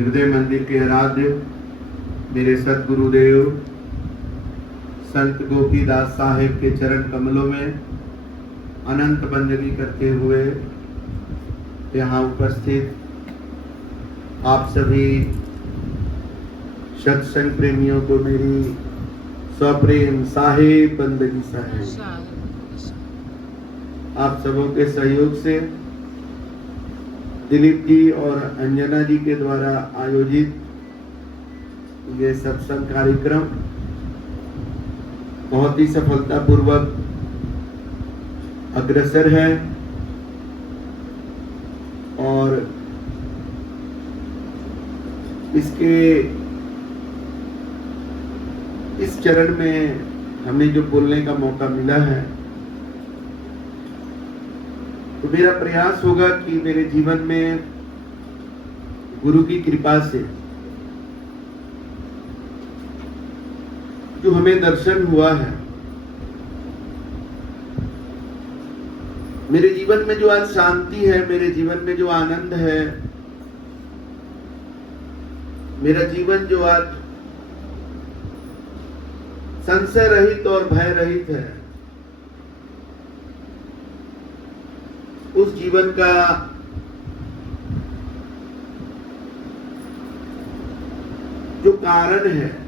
हृदय मंदिर के आराध्य मेरे सतगुरुदेव संत गोपीदास साहेब के चरण कमलों में अनंत बंदगी करते हुए यहाँ उपस्थित आप सभी सत्संग प्रेमियों को मेरी सप्रेम साहेब बंदगी साहेब। आप सबों के सहयोग से दिलीप जी और अंजना जी के द्वारा आयोजित ये सत्संग कार्यक्रम बहुत ही सफलतापूर्वक अग्रसर है और इसके इस चरण में हमें जो बोलने का मौका मिला है तो मेरा प्रयास होगा कि मेरे जीवन में गुरु की कृपा से जो हमें दर्शन हुआ है, मेरे जीवन में जो आज शांति है, मेरे जीवन में जो आनंद है, मेरा जीवन जो आज संशय रहित और भय रहित है, उस जीवन का जो कारण है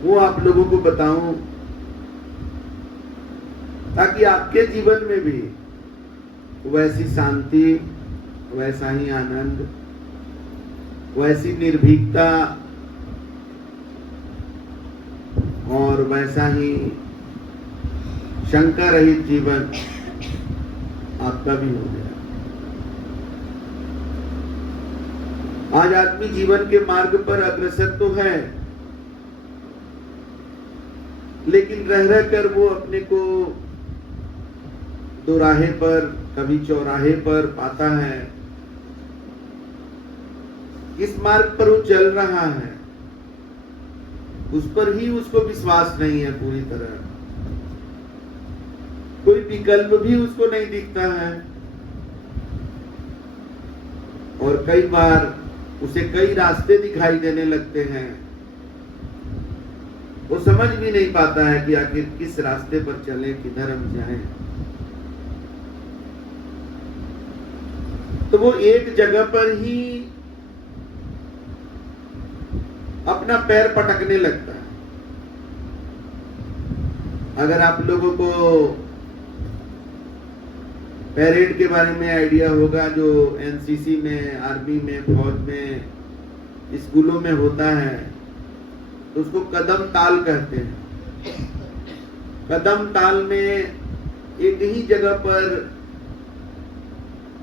वो आप लोगों को बताऊं ताकि आपके जीवन में भी वैसी शांति, वैसा ही आनंद, वैसी निर्भीकता और वैसा ही शंका रहित जीवन आपका भी हो गया। आज आदमी जीवन के मार्ग पर अग्रसर तो है, लेकिन रह रह कर वो अपने को दोराहे पर, कभी चौराहे पर पाता है। इस मार्ग पर वो चल रहा है, उस पर ही उसको विश्वास नहीं है पूरी तरह, कोई विकल्प भी उसको नहीं दिखता है और कई बार उसे कई रास्ते दिखाई देने लगते हैं। वो समझ भी नहीं पाता है कि आखिर किस रास्ते पर चले, किधर हम जाएं। तो वो एक जगह पर ही अपना पैर पटकने लगता है। अगर आप लोगों को पैरेड के बारे में आइडिया होगा, जो एनसीसी में, आर्मी में, फौज में, स्कूलों में होता है, तो उसको कदम ताल कहते हैं। कदम ताल में एक ही जगह पर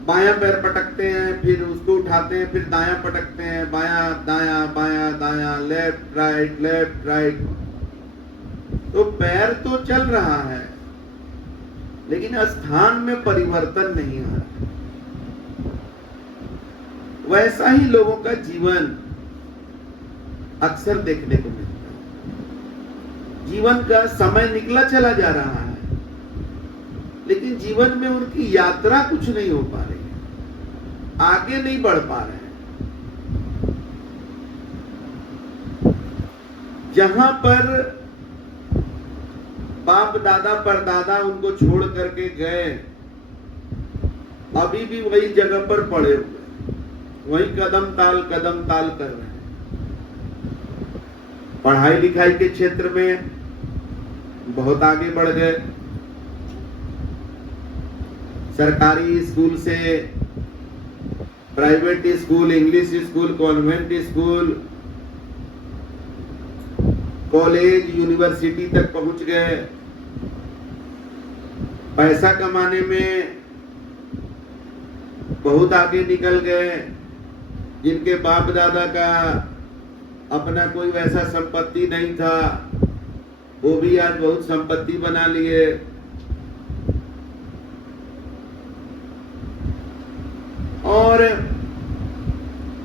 बायां पैर पटकते हैं, फिर उसको उठाते हैं, फिर दायां पटकते हैं, बायां दायां, बायां दायां, लेफ्ट राइट, लेफ्ट राइट। तो पैर तो चल रहा है, लेकिन स्थान में परिवर्तन नहीं आ रहा। वैसा ही लोगों का जीवन अक्सर देखने को मिलता है। जीवन का समय निकला चला जा रहा है, लेकिन जीवन में उनकी यात्रा कुछ नहीं हो पा रही है, आगे नहीं बढ़ पा रहे हैं। जहां पर बाप दादा परदादा उनको छोड़ करके गए, अभी भी वही जगह पर पड़े हुए, वही कदम ताल कर रहे हैं। पढ़ाई लिखाई के क्षेत्र में बहुत आगे बढ़ गए। सरकारी स्कूल से private school, English school, convent school, college, university तक पहुंच गए। पैसा कमाने में बहुत आगे निकल गए। जिनके बाप दादा का अपना कोई वैसा संपत्ति नहीं था, वो भी आज बहुत संपत्ति बना लिए। और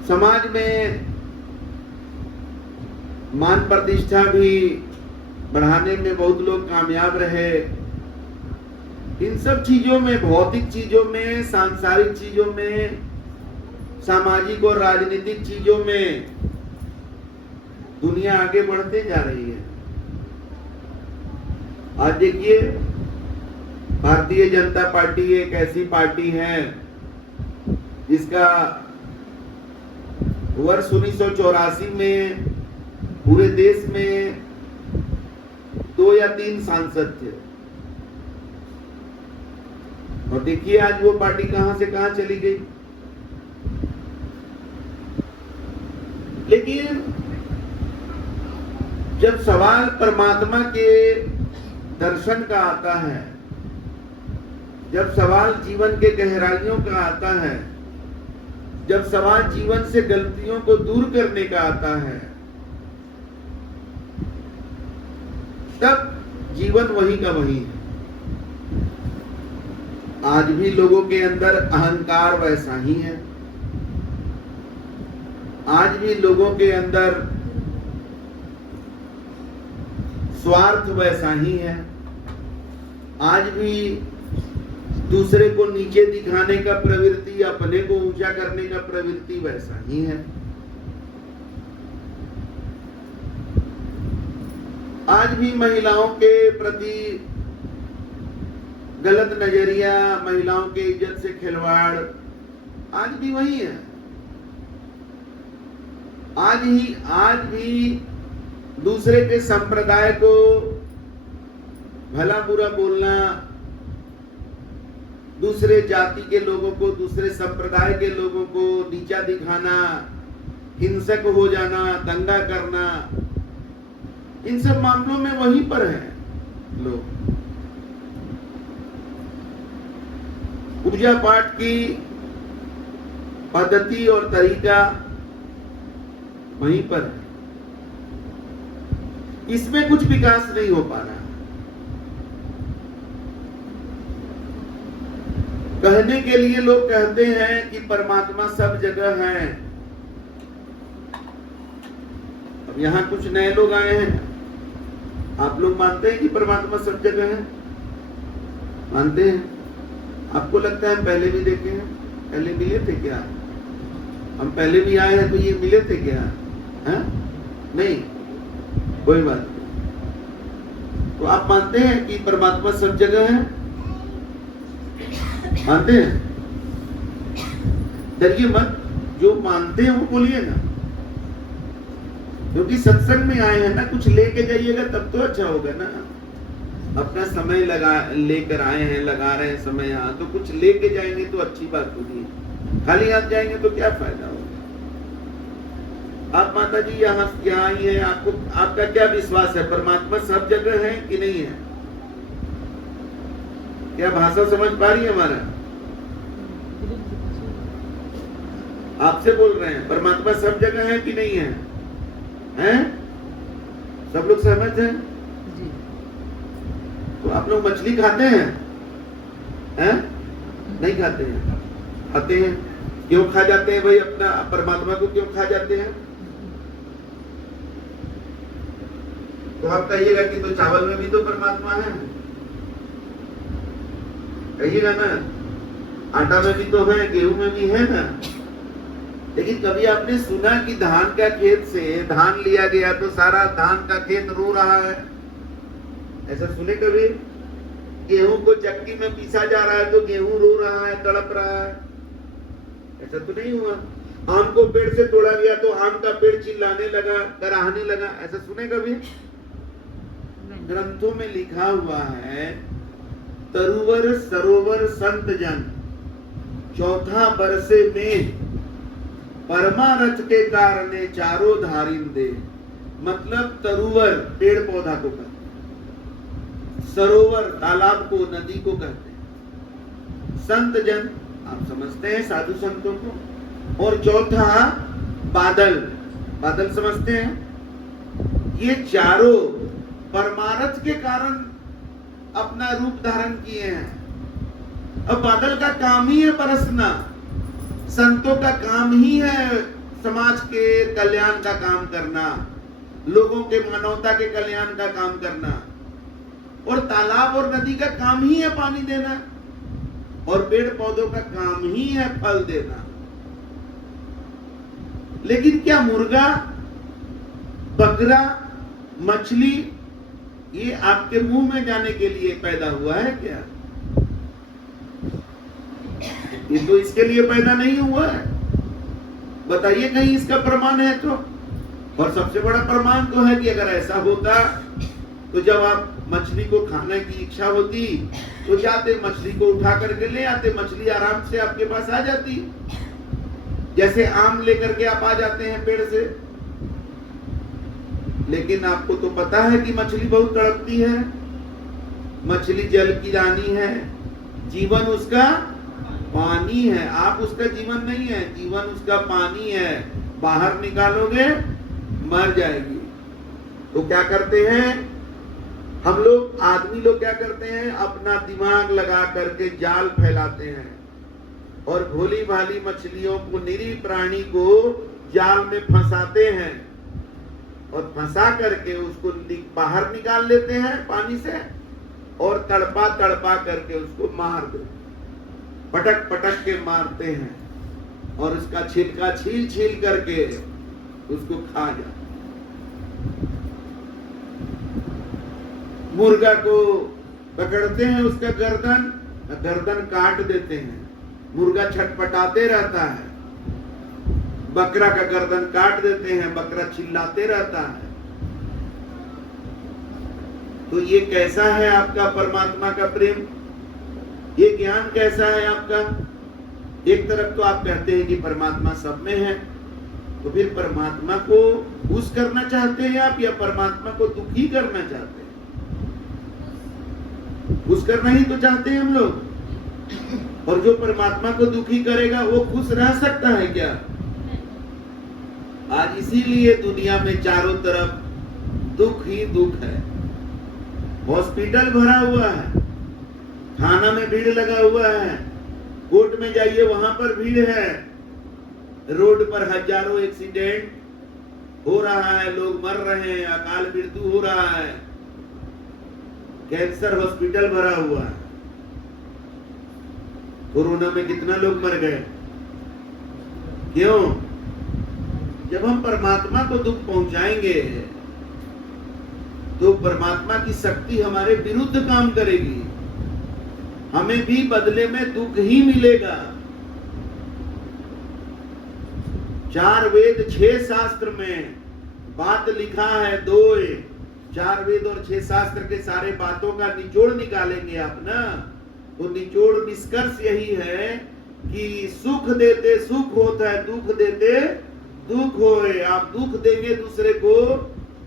समाज में मान प्रतिष्ठा भी बढ़ाने में बहुत लोग कामयाब रहे। इन सब चीजों में, भौतिक चीजों में, सांसारिक चीजों में सामाजिक और राजनीतिक चीजों में दुनिया आगे बढ़ते जा रही है। आज देखिए, भारतीय जनता पार्टी एक ऐसी पार्टी है जिसका वर्ष 1984 में पूरे देश में 2 या 3 सांसद थे, और देखिए आज वो पार्टी कहां से कहां चली गई। लेकिन जब सवाल परमात्मा के दर्शन का आता है, जब सवाल जीवन के गहराइयों का आता है, जब सवाल जीवन से गलतियों को दूर करने का आता है, तब जीवन वही का वही है। आज भी लोगों के अंदर अहंकार वैसा ही है, आज भी लोगों के अंदर स्वार्थ वैसा ही है, आज भी दूसरे को नीचे दिखाने का प्रवृत्ति, अपने को ऊंचा करने का प्रवृत्ति वैसा ही है। आज भी महिलाओं के प्रति गलत नजरिया, महिलाओं के इज्जत से खिलवाड़ आज भी वही है। आज भी दूसरे के संप्रदाय को भला बुरा बोलना, दूसरे जाति के लोगों को, दूसरे संप्रदाय के लोगों को नीचा दिखाना, हिंसक हो जाना, दंगा करना, इन सब मामलों में वहीं पर है लोग। पूजा पाठ की पद्धति और तरीका वहीं पर है, इसमें कुछ विकास नहीं हो पा रहा। कहने के लिए लोग कहते हैं कि परमात्मा सब जगह है। अब यहां कुछ नए लोग आए हैं, आप लोग मानते हैं कि परमात्मा सब जगह है? मानते हैं? आपको लगता है हम पहले भी देखे हैं? पहले मिले थे क्या? हम पहले भी आए हैं तो ये मिले थे क्या? है? नहीं, कोई बात नहीं। तो आप मानते हैं कि परमात्मा सब जगह है? मानते हैं? डरिए मत, जो मानते हैं वो बोलिए ना, क्योंकि सत्संग में आए हैं ना, कुछ लेके जाइएगा तब तो अच्छा होगा ना। अपना समय लेकर आए हैं, लगा रहे हैं समय यहाँ, तो कुछ लेके जाएंगे तो अच्छी बात होगी। खाली हाथ जाएंगे तो क्या फायदा होगा। आप माता जी यहाँ आई है, आपका क्या विश्वास है? परमात्मा सब जगह है कि नहीं है? क्या भाषा समझ पा रही है हमारा? आपसे बोल रहे हैं, परमात्मा सब जगह है कि नहीं है? हैं? सब लोग सहमत हैं? तो आप लोग मछली खाते हैं? हैं? नहीं खाते हैं? खाते हैं। क्यों खा जाते हैं भाई? अपना परमात्मा को क्यों खा जाते हैं? तो आप कहिएगा कि तो चावल में भी तो परमात्मा है, कहिएगा ना। आटा में भी तो है, गेहूं में भी है ना। लेकिन कभी आपने सुना कि धान का खेत से धान लिया गया तो सारा धान का खेत रो रहा है? ऐसा सुने कभी? गेहूं को चक्की में पीसा जा रहा है तो गेहूं रो रहा है, तड़प रहा है? ऐसा तो नहीं हुआ। आम को पेड़ से तोड़ा गया तो आम का पेड़ चिल्लाने लगा, कराहने लगा, ऐसा सुने कभी? ग्रंथों में लिखा हुआ है, तरुवर सरोवर संत जन, चौथा बरसे में परमारथ के कारणे चारों धारिंदे। मतलब तरुवर पेड़ पौधा को कहते, सरोवर तालाब को, नदी को कहते हैं, संत जन आप समझते हैं साधु संतों को, और चौथा बादल, बादल समझते हैं। ये चारों परमारथ के कारण अपना रूप धारण किए हैं। अब बादल का काम ही है बरसना, संतों का काम ही है समाज के कल्याण का काम करना, लोगों के मानवता के कल्याण का काम करना, और तालाब और नदी का काम ही है पानी देना, और पेड़ पौधों का काम ही है फल देना। लेकिन क्या मुर्गा, बकरा, मछली ये आपके मुंह में जाने के लिए पैदा हुआ है क्या? ये तो इसके लिए पैदा नहीं हुआ है। बताइए कहीं इसका प्रमाण है तो। और सबसे बड़ा प्रमाण तो है कि अगर ऐसा होता तो जब आप मछली को खाने की इच्छा होती तो जाते, मछली को उठा करके ले आते, मछली आराम से आपके पास आ जाती, जैसे आम लेकर के आप आ जाते हैं पेड़ से। लेकिन आपको तो पता है कि मछली बहुत तड़पती है, मछली जल की रानी है, जीवन उसका पानी है। आप उसका जीवन नहीं है, जीवन उसका पानी है। बाहर निकालोगे मर जाएगी। तो क्या करते हैं हम लोग, आदमी लोग क्या करते हैं, अपना दिमाग लगा करके जाल फैलाते हैं और भोली भाली मछलियों को, निरीह प्राणी को जाल में फंसाते हैं और फंसा करके उसको बाहर निकाल लेते हैं पानी से और तड़पा तड़पा करके उसको मार देते, पटक पटक के मारते हैं और उसका छिलका छील छील करके उसको खा जाते। मुर्गा को पकड़ते हैं, उसका गर्दन काट देते हैं, मुर्गा छटपटाते रहता है। बकरा का गर्दन काट देते हैं, बकरा चिल्लाते रहता है। तो ये कैसा है आपका परमात्मा का प्रेम? ये ज्ञान कैसा है आपका? एक तरफ तो आप कहते हैं कि परमात्मा सब में है, तो फिर परमात्मा को खुश करना चाहते हैं आप या परमात्मा को दुखी करना चाहते हैं? खुश करना ही तो चाहते हैं हम लोग। और जो परमात्मा को दुखी करेगा वो खुश रह सकता है क्या? आज इसीलिए दुनिया में चारों तरफ दुख ही दुख है। हॉस्पिटल भरा हुआ है, थाना में भीड़ लगा हुआ है, कोर्ट में जाइए वहां पर भीड़ है, रोड पर हजारों एक्सीडेंट हो रहा है, लोग मर रहे हैं, अकाल मृत्यु हो रहा है, कैंसर हॉस्पिटल भरा हुआ है। कोरोना में कितना लोग मर गए? क्यों? जब हम परमात्मा को दुख पहुंचाएंगे तो परमात्मा की शक्ति हमारे विरुद्ध काम करेगी, हमें भी बदले में दुख ही मिलेगा। 4 वेद 6 शास्त्र में बात लिखा है, 4 वेद और 6 शास्त्र के सारे बातों का निचोड़ निकालेंगे आप ना, तो निचोड़ निष्कर्ष यही है कि सुख देते सुख होता है, दुख देते दुख होए। आप दुख देंगे दूसरे को,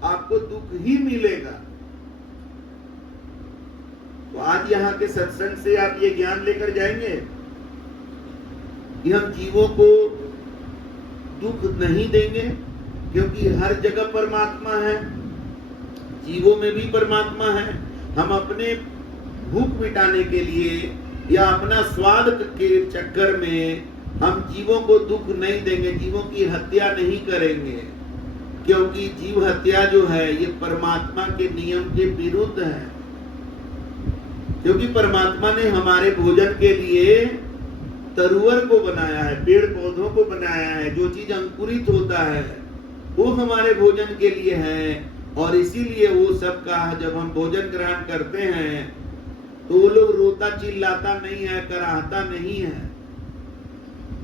आपको दुख ही मिलेगा। तो आज यहाँ के सत्संग से आप ये ज्ञान लेकर जाएंगे कि हम जीवों को दुख नहीं देंगे, क्योंकि हर जगह परमात्मा है, जीवों में भी परमात्मा है। हम अपने भूख मिटाने के लिए या अपना स्वाद के चक्कर में हम जीवों को दुख नहीं देंगे, जीवों की हत्या नहीं करेंगे, क्योंकि जीव हत्या जो है ये परमात्मा के नियम के विरुद्ध है। क्योंकि परमात्मा ने हमारे भोजन के लिए तरुवर को बनाया है, पेड़ पौधों को बनाया है, जो चीज अंकुरित होता है वो हमारे भोजन के लिए है। और इसीलिए वो सब का जब हम भोजन ग्रहण करते हैं तो वो लोग रोता चिल्लाता नहीं है, कराहता नहीं है।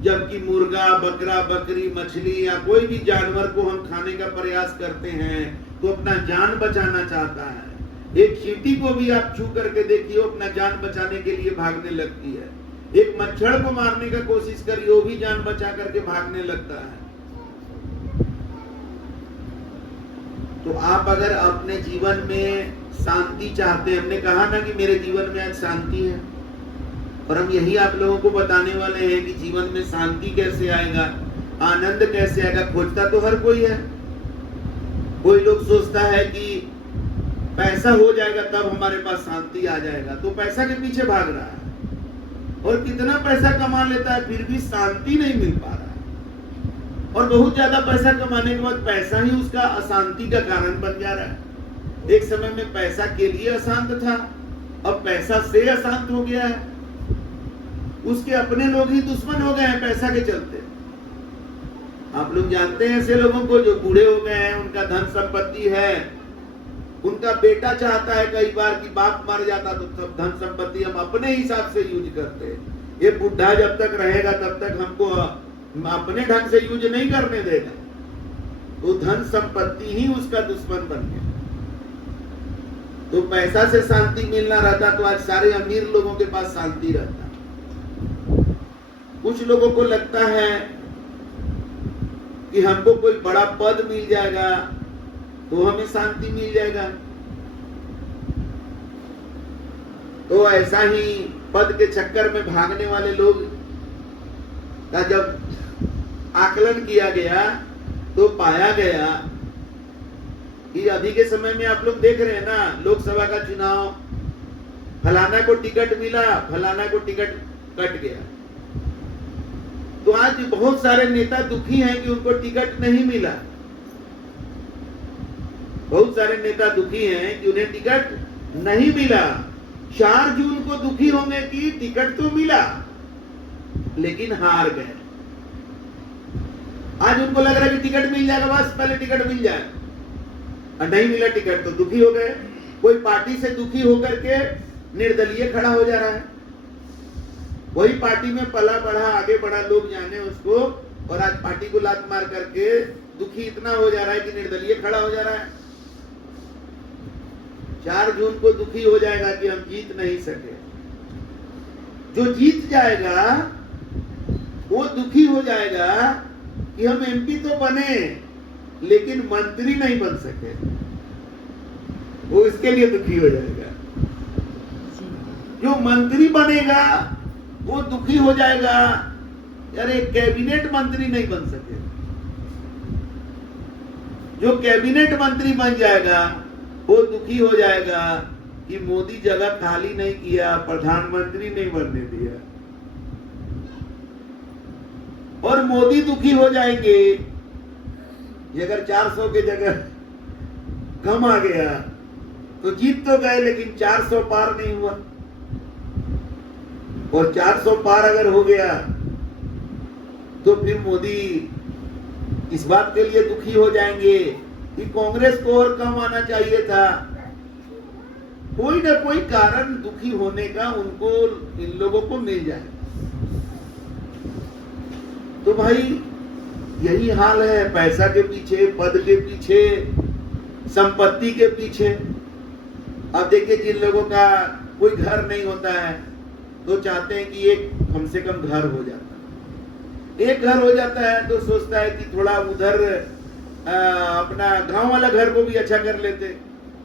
जबकि मुर्गा, बकरा, बकरी, मछली या कोई भी जानवर को हम खाने का प्रयास करते हैं तो अपना जान बचाना चाहता है। एक चींटी को भी आप छू करके देखिए, अपना जान बचाने के लिए भागने लगती है। एक मच्छर को मारने का कोशिश करिए, वो भी जान बचा करके भागने लगता है। तो आप अगर अपने जीवन में शांति चाहते हैं, हमने कहा ना कि मेरे जीवन में आज शांति है, और हम यही आप लोगों को बताने वाले हैं कि जीवन में शांति कैसे आएगा, आनंद कैसे आएगा। खोजता तो हर कोई है। कोई लोग सोचता है कि पैसा हो जाएगा तब हमारे पास शांति आ जाएगा, तो पैसा के पीछे भाग रहा है और कितना पैसा कमा लेता है फिर भी शांति नहीं मिल पा रहा है। और बहुत ज्यादा पैसा कमाने के बाद पैसा ही उसका अशांति का कारण बन जा रहा है। एक समय में पैसा के लिए अशांत था, अब पैसा से अशांत हो गया है। उसके अपने लोग ही दुश्मन हो गए हैं पैसा के चलते। आप लोग जानते हैं ऐसे लोगों को जो बूढ़े हो गए हैं, उनका धन संपत्ति है, उनका बेटा चाहता है कई बार कि बाप मर जाता तो सब धन संपत्ति हम अपने हिसाब से यूज करते हैं। ये बुढ़ा जब तक रहेगा तब तक हमको अपने ढंग से यूज नहीं करने देगा, तो धन संपत्ति ही उसका दुश्मन बन गया। तो पैसा से शांति मिलना रहता तो आज सारे अमीर लोगों के पास शांति रहता। कुछ लोगों को लगता है कि हमको कोई बड़ा पद मिल जाएगा तो हमें शांति मिल जाएगा। तो ऐसा ही पद के चक्कर में भागने वाले लोग का जब आकलन किया गया तो पाया गया कि अभी के समय में आप लोग देख रहे हैं ना, लोकसभा का चुनाव, फलाना को टिकट मिला, फलाना को टिकट कट गया। तो आज बहुत सारे नेता दुखी हैं कि उनको टिकट नहीं मिला। बहुत सारे नेता दुखी हैं कि उन्हें टिकट नहीं मिला। 4 जून को दुखी होंगे कि टिकट तो मिला लेकिन हार गए। आज उनको लग रहा है कि टिकट मिल जाएगा, बस पहले टिकट मिल जाए, और नहीं मिला टिकट तो दुखी हो गए। कोई पार्टी से दुखी होकर के निर्दलीय खड़ा हो जा रहा है। वही पार्टी में पला बढ़ा आगे बढ़ा लोग जाने उसको, और आज पार्टी को लात मार करके दुखी इतना हो जा रहा है कि निर्दलीय खड़ा हो जा रहा है। 4 जून को दुखी हो जाएगा कि हम जीत नहीं सके। जो जीत जाएगा वो दुखी हो जाएगा कि हम एमपी तो बने लेकिन मंत्री नहीं बन सके, वो इसके लिए दुखी हो जाएगा। जो मंत्री बनेगा वो दुखी हो जाएगा, यार एक कैबिनेट मंत्री नहीं बन सके। जो कैबिनेट मंत्री बन जाएगा वो दुखी हो जाएगा कि मोदी जगह खाली नहीं किया, प्रधानमंत्री नहीं बनने दिया। और मोदी दुखी हो जाएंगे कि अगर 400 की जगह कम आ गया तो जीत तो गए लेकिन 400 पार नहीं हुआ। और 400 पार अगर हो गया तो फिर मोदी इस बात के लिए दुखी हो जाएंगे कि कांग्रेस को और कम आना चाहिए था। कोई ना कोई कारण दुखी होने का उनको, इन लोगों को मिल जाए। तो भाई यही हाल है, पैसा के पीछे, पद के पीछे, संपत्ति के पीछे। अब देखिए जिन लोगों का कोई घर नहीं होता है तो चाहते हैं कि एक कम से कम घर हो जाता है। एक घर हो जाता है तो सोचता है कि थोड़ा उधर अपना गांव वाला घर को भी अच्छा कर लेते।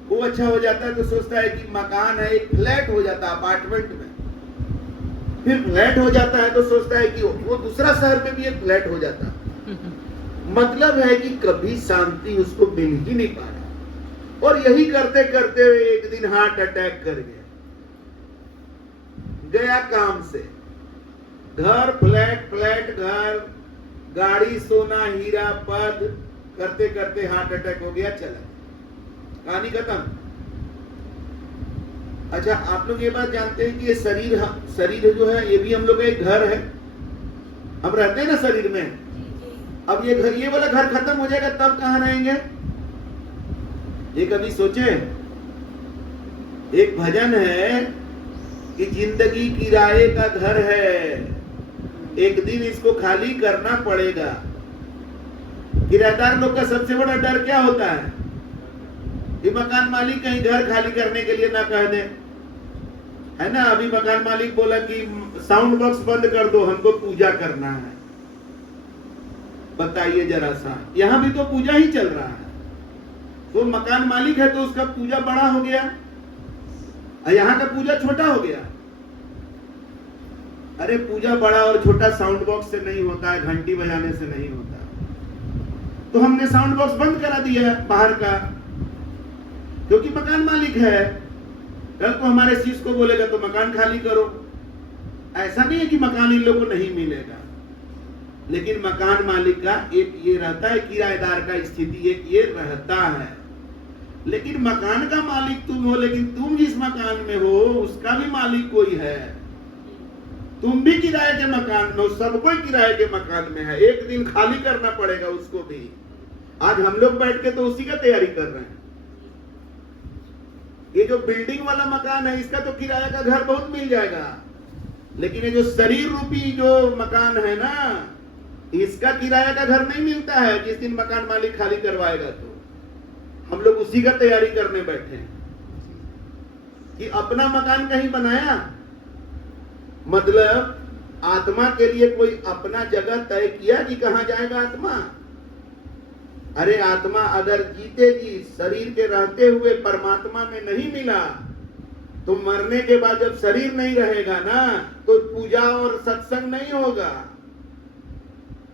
वो अच्छा हो जाता है तो सोचता है कि मकान है, एक फ्लैट हो जाता है अपार्टमेंट में। फिर फ्लैट हो जाता है तो सोचता है कि वो दूसरा शहर में भी एक फ्लैट हो जाता है। मतलब है कि कभी शांति उसको मिल ही नहीं पा रहा। और यही करते करते एक दिन हार्ट अटैक कर गया काम से। घर फ्लैट, फ्लैट घर, गाड़ी, सोना, हीरा, पद, करते करते हार्ट अटैक हो गया, चला, कहानी खत्म। अच्छा, आप लोग ये बात जानते हैं कि ये शरीर जो है ये भी हम लोग का एक घर है। हम रहते हैं ना शरीर में। अब ये घर, ये वाला घर खत्म हो जाएगा तब कहां रहेंगे? ये कभी सोचे? एक भजन है कि जिंदगी किराए का घर है, एक दिन इसको खाली करना पड़ेगा। किराएदार लोग का सबसे बड़ा डर क्या होता है कि मकान मालिक कहीं घर खाली करने के लिए ना कह दे, है ना। अभी मकान मालिक बोला कि साउंड बॉक्स बंद कर दो, हमको पूजा करना है। बताइए जरा सा, यहां भी तो पूजा ही चल रहा है। तो मकान मालिक है तो उसका पूजा बड़ा हो गया, यहां का पूजा छोटा हो गया। अरे पूजा बड़ा और छोटा साउंड बॉक्स से नहीं होता है, घंटी बजाने से नहीं होता। तो हमने साउंड बॉक्स बंद करा दिया बाहर का, क्योंकि मकान मालिक है। कल को हमारे शीश को बोलेगा तो मकान खाली करो। ऐसा नहीं है कि मकान इन लोगों को नहीं मिलेगा, लेकिन मकान मालिक का एक ये रहता है, किराएदार का स्थिति एक ये रहता है। लेकिन मकान का मालिक तुम हो, लेकिन तुम जिस मकान में हो उसका भी मालिक कोई है। तुम भी किराए के मकान में हो, सब कोई किराए के मकान में है, एक दिन खाली करना पड़ेगा उसको भी। आज हम लोग बैठ के तो उसी का तैयारी कर रहे हैं। ये जो बिल्डिंग वाला मकान है इसका तो किराया का घर बहुत मिल जाएगा, लेकिन ये जो शरीर रूपी जो मकान है ना, इसका किराया का घर नहीं मिलता है। जिस दिन मकान मालिक खाली करवाएगा तो हम लोग उसी का तैयारी करने बैठे हैं कि अपना मकान कहीं बनाया, मतलब आत्मा के लिए कोई अपना जगह तय किया कि कहां जाएगा आत्मा। अरे आत्मा अगर जीते जी शरीर के रहते हुए परमात्मा में नहीं मिला तो मरने के बाद जब शरीर नहीं रहेगा ना तो पूजा और सत्संग नहीं होगा।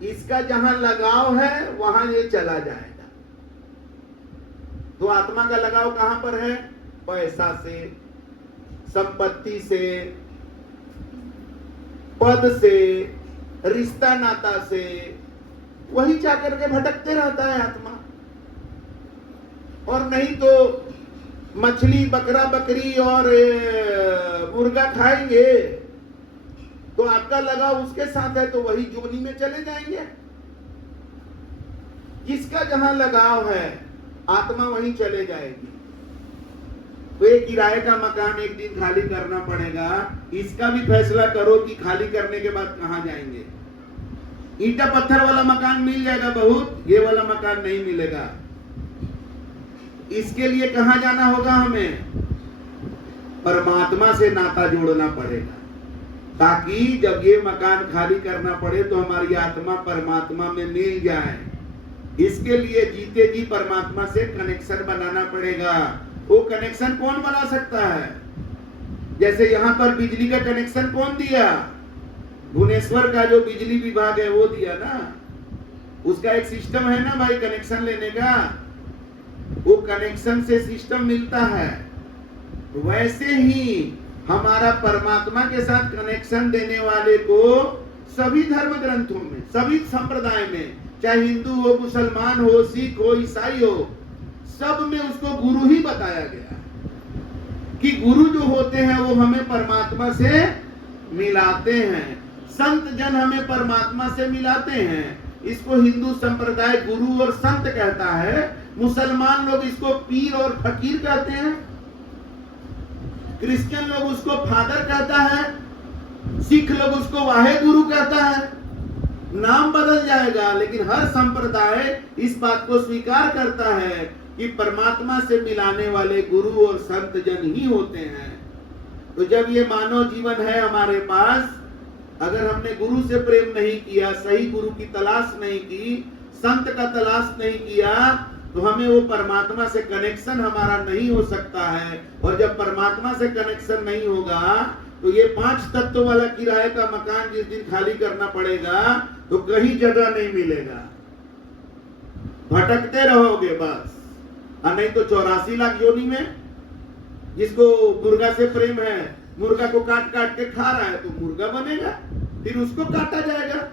इसका जहां लगाव है वहां ये चला जाएगा। तो आत्मा का लगाव कहां पर है? पैसा से, संपत्ति से, पद से, रिश्ता नाता से, वही जाकर के भटकते रहता है आत्मा। और नहीं तो मछली, बकरा, बकरी और मुर्गा खाएंगे तो आपका लगाव उसके साथ है तो वही जोनी में चले जाएंगे। जिसका जहां लगाव है आत्मा वहीं चले जाएगी। तो एक किराए का मकान एक दिन खाली करना पड़ेगा, इसका भी फैसला करो कि खाली करने के बाद कहां जाएंगे। ईंटा पत्थर वाला मकान मिल जाएगा बहुत, ये वाला मकान नहीं मिलेगा। इसके लिए कहां जाना होगा? हमें परमात्मा से नाता जोड़ना पड़ेगा, ताकि जब ये मकान खाली करना पड़े तो हमारी आत्मा परमात्मा में मिल जाए। इसके लिए जीते जी परमात्मा से कनेक्शन बनाना पड़ेगा। वो कनेक्शन कौन बना सकता है? जैसे यहाँ पर बिजली का कनेक्शन कौन दिया? भुवनेश्वर का जो बिजली विभाग है वो दिया ना। उसका एक सिस्टम है ना भाई कनेक्शन लेने का, वो कनेक्शन से सिस्टम मिलता है। वैसे ही हमारा परमात्मा के साथ कनेक्शन देने वाले को सभी धर्म ग्रंथों में, सभी संप्रदाय में, चाहे हिंदू हो, मुसलमान हो, सिख हो, ईसाई हो, सब में उसको गुरु ही बताया गया कि गुरु जो होते हैं वो हमें परमात्मा से मिलाते हैं। संत जन हमें परमात्मा से मिलाते हैं। इसको हिंदू संप्रदाय गुरु और संत कहता है। मुसलमान लोग इसको पीर और फकीर कहते हैं। क्रिश्चियन लोग उसको फादर कहता है। सिख लोग उसको वाहे गुरु कहता है। नाम बदल जाएगा, लेकिन हर संप्रदाय इस बात को स्वीकार करता है कि परमात्मा से मिलाने वाले गुरु और संत जन ही होते हैं। तो जब ये मानव जीवन है हमारे पास, अगर हमने गुरु से प्रेम नहीं किया, सही गुरु की तलाश नहीं की, संत का तलाश नहीं किया, तो हमें वो परमात्मा से कनेक्शन हमारा नहीं हो सकता है। और जब परमात्मा से कनेक्शन नहीं होगा तो ये 5 तत्व वाला किराए का मकान जिस दिन खाली करना पड़ेगा तो कहीं जगह नहीं मिलेगा, भटकते रहोगे बस। और नहीं तो 84 लाख योनि में, जिसको मुर्गा से प्रेम है, मुर्गा को काट काट के खा रहा है तो मुर्गा बनेगा, फिर उसको काटा जाएगा।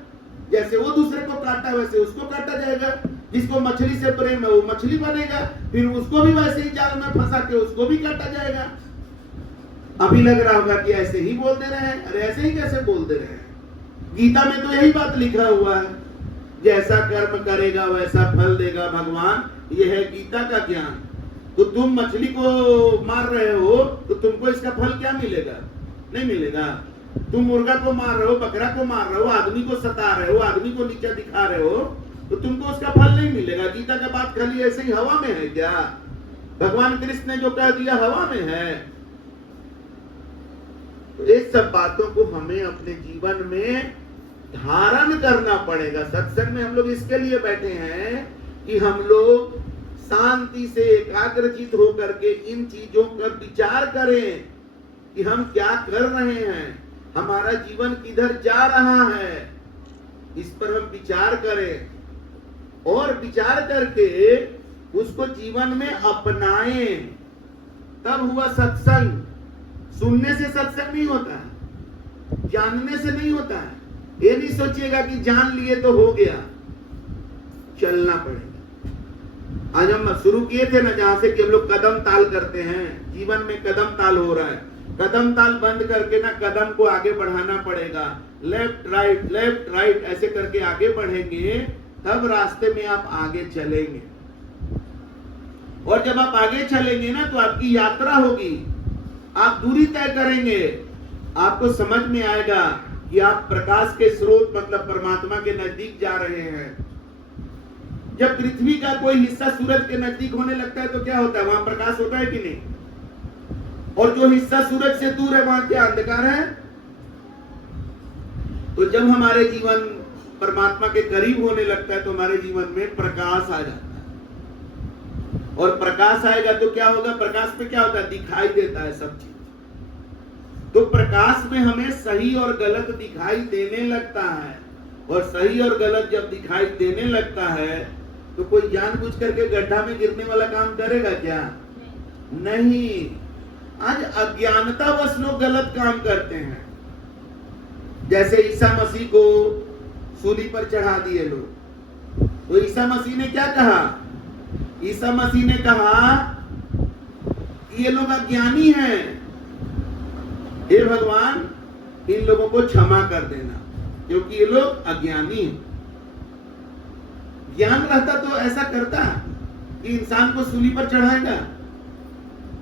जैसे वो दूसरे को काटा वैसे उसको काटा जाएगा। जिसको मछली से प्रेम है वो मछली बनेगा, फिर उसको भी वैसे ही जाल में फंसा के उसको भी काटा जाएगा। अभी लग रहा होगा कि ऐसे ही बोल दे रहे हैं। अरे ऐसे ही कैसे बोल दे रहे हैं? गीता में तो यही बात लिखा हुआ है, जैसा कर्म करेगा वैसा फल देगा भगवान। ये है गीता का ज्ञान। तो तुम मछली को मार रहे हो तो तुमको इसका फल क्या मिलेगा? नहीं मिलेगा। तुम मुर्गा को मार रहे हो, बकरा को मार रहे हो, आदमी को सता रहे हो, आदमी को नीचा दिखा रहे हो, तो तुमको उसका फल नहीं मिलेगा। गीता का बात खाली ऐसे ही हवा में है क्या? भगवान कृष्ण ने जो कह दिया हवा में है। तो इस सब बातों को हमें अपने जीवन में धारण करना पड़ेगा। सत्संग में हम लोग इसके लिए बैठे हैं कि हम लोग शांति से एकाग्रचित होकर के इन चीजों पर विचार करें कि हम क्या कर रहे हैं, हमारा जीवन किधर जा रहा है, इस पर हम विचार करें और विचार करके उसको जीवन में अपनाएं। तब हुआ सत्संग। सुनने से सत्संग नहीं होता है, जानने से नहीं होता है। ये नहीं सोचिएगा कि जान लिए तो हो गया, चलना पड़ेगा। आज हम शुरू किए थे ना, जहां से कि हम लोग कदम ताल करते हैं, जीवन में कदम ताल हो रहा है। कदम ताल बंद करके ना कदम को आगे बढ़ाना पड़ेगा। लेफ्ट राइट ऐसे करके आगे बढ़ेंगे, तब रास्ते में आप आगे चलेंगे। और जब आप आगे चलेंगे ना तो आपकी यात्रा होगी, आप दूरी तय करेंगे, आपको समझ में आएगा कि आप प्रकाश के स्रोत मतलब परमात्मा के नजदीक जा रहे हैं। जब पृथ्वी का कोई हिस्सा सूरज के नजदीक होने लगता है तो क्या होता है, वहां प्रकाश होता है कि नहीं? और जो हिस्सा सूरज से दूर है वहां क्या अंधकार है? तो जब हमारे जीवन परमात्मा के करीब होने लगता है तो हमारे जीवन में प्रकाश आ जाता है। और प्रकाश आएगा तो क्या होगा? प्रकाश पे क्या होता है? दिखाई देता है सब चीज। तो प्रकाश में हमें सही और गलत दिखाई देने लगता है। और सही और गलत जब दिखाई देने लगता है तो कोई जानबूझ करके गड्ढा में गिरने वाला काम करेगा क्या? नहीं। आज अज्ञानतावश लोग गलत काम करते हैं। जैसे ईसा मसीह को सूली पर चढ़ा दिए लोग, तो ईसा मसीह ने क्या कहा? ईसा मसीह ने कहा कि ये लोग अज्ञानी हैं, हे भगवान इन लोगों को क्षमा कर देना क्योंकि ये लोग अज्ञानी हैं। ज्ञान रहता तो ऐसा करता कि इंसान को सूली पर चढ़ाएगा?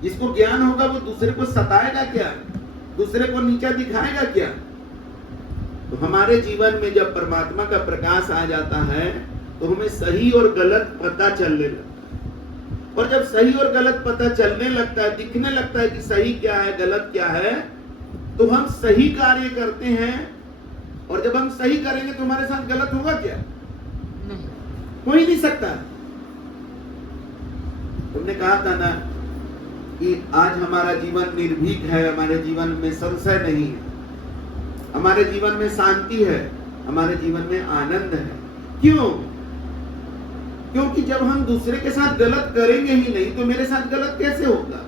जिसको ज्ञान होगा वो दूसरे को सताएगा क्या? दूसरे को नीचा दिखाएगा क्या? तो हमारे जीवन में जब परमात्मा का प्रकाश आ जाता है तो हमें सही और गलत पता चलने लगता है। और जब सही और गलत पता चलने लगता है, दिखने लगता है कि सही क्या है गलत क्या है, तो हम सही कार्य करते हैं। और जब हम सही करेंगे तो हमारे साथ गलत होगा क्या? नहीं, हो ही नहीं सकता। तुमने कहा था ना कि आज हमारा जीवन निर्भीक है, हमारे जीवन में संशय नहीं है, हमारे जीवन में शांति है, हमारे जीवन में आनंद है। क्यों? क्योंकि जब हम दूसरे के साथ गलत करेंगे ही नहीं तो मेरे साथ गलत कैसे होगा?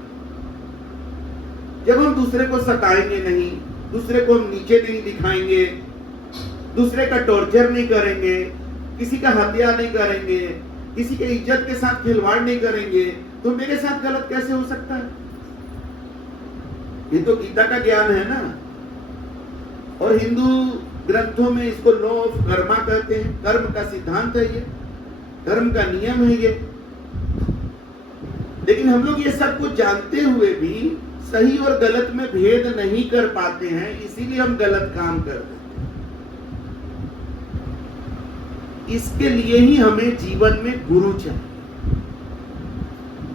जब हम दूसरे को सताएंगे नहीं, दूसरे को हम नीचे नहीं दिखाएंगे, दूसरे का टॉर्चर नहीं करेंगे, किसी का हत्या नहीं करेंगे, किसी के इज्जत के साथ खिलवाड़ नहीं करेंगे, तो मेरे साथ गलत कैसे हो सकता है? ये तो गीता का ज्ञान है ना। और हिंदू ग्रंथों में इसको लॉ ऑफ कर्मा कहते हैं। कर्म का सिद्धांत है ये, कर्म का नियम है ये। लेकिन हम लोग ये सब कुछ जानते हुए भी सही और गलत में भेद नहीं कर पाते हैं, इसीलिए हम गलत काम करते हैं। इसके लिए ही हमें जीवन में गुरु चाहिए।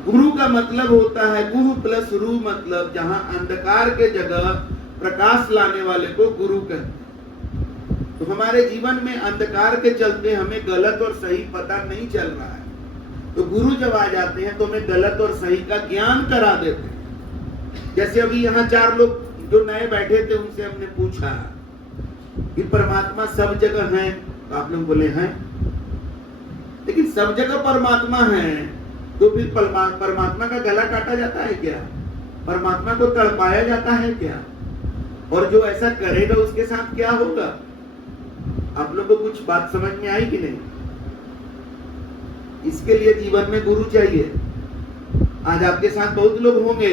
गुरु का मतलब होता है, गुरु प्लस रू मतलब जहां अंधकार के जगह प्रकाश लाने वाले को गुरु कहते हैं। तो हमारे जीवन में अंधकार के चलते हमें गलत और सही पता नहीं चल रहा है, तो गुरु जब आ जाते हैं तो हमें गलत और सही का ज्ञान करा देते हैं। जैसे अभी यहाँ 4 लोग जो नए बैठे थे उनसे हमने पूछा कि परमात्मा सब जगह है, तो आप लोग बोले हैं। लेकिन सब जगह परमात्मा है तो फिर परमात्मा का गला काटा जाता है क्या? परमात्मा को तड़पाया जाता है क्या? और जो ऐसा करेगा उसके साथ क्या होगा? आप लोगों को कुछ बात समझ में आई कि नहीं? इसके लिए जीवन में गुरु चाहिए। आज आपके साथ बहुत लोग होंगे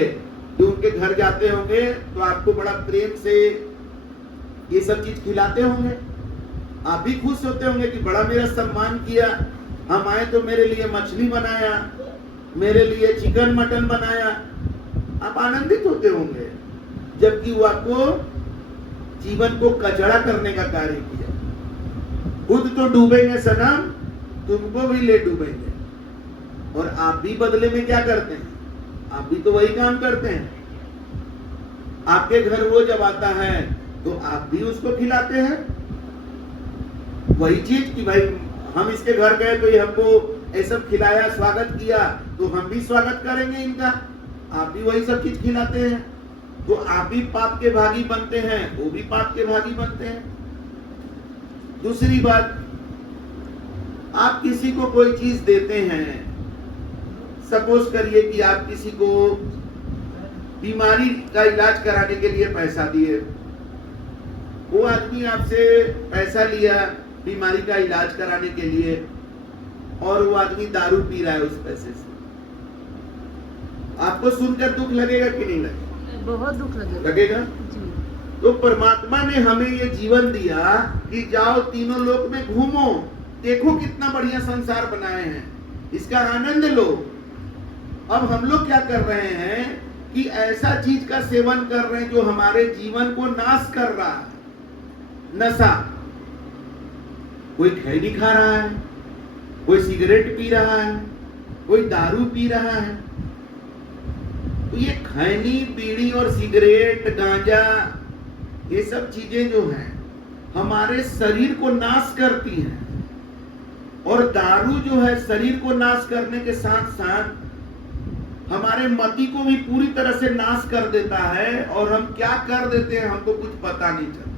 जो उनके घर जाते होंगे तो आपको बड़ा प्रेम से ये सब चीज खिलाते होंगे, आप भी खुश होते होंगे कि बड़ा मेरा सम्मान किया, हम आए तो मेरे लिए मछली बनाया, मेरे लिए चिकन मटन बनाया, आप आनंदित होते होंगे। जबकि वो आपको जीवन को कचड़ा करने का कार्य किया। खुद तो डूबेंगे सनम, तुमको भी ले डूबेंगे। और आप भी बदले में क्या करते हैं? आप भी तो वही काम करते हैं। आपके घर वो जब आता है तो आप भी उसको खिलाते हैं वही चीज कि भाई हम इसके घर गए तो ये हमको ये सब खिलाया, स्वागत किया, तो हम भी स्वागत करेंगे इनका। आप भी वही सब चीज खिलाते हैं, तो आप भी पाप के भागी बनते हैं, वो भी पाप के भागी बनते हैं। दूसरी बात, आप किसी को कोई चीज देते हैं, सपोज करिए कि आप किसी को बीमारी का इलाज कराने के लिए पैसा दिए, वो आदमी आपसे पैसा लिया बीमारी का इलाज कराने के लिए और वो आदमी दारू पी रहा है उस पैसे से, आपको सुनकर दुख लगेगा कि नहीं लगेगा? बहुत दुख लगेगा। जी। तो परमात्मा ने हमें ये जीवन दिया कि जाओ तीनों लोक में घूमो, देखो कितना बढ़िया संसार बनाए हैं, इसका आनंद लो। अब हम लोग क्या कर रहे हैं कि ऐसा चीज का सेवन कर रहे हैं जो हमारे जीवन को नाश कर रहा है। नशा, कोई खैनी खा रहा है, कोई सिगरेट पी रहा है, कोई दारू पी रहा है। तो ये खैनी, बीड़ी और सिगरेट, गांजा, ये सब चीजें जो हैं हमारे शरीर को नाश करती हैं। और दारू जो है शरीर को नाश करने के साथ साथ हमारे मति को भी पूरी तरह से नाश कर देता है। और हम क्या कर देते हैं हमको कुछ पता नहीं चलता।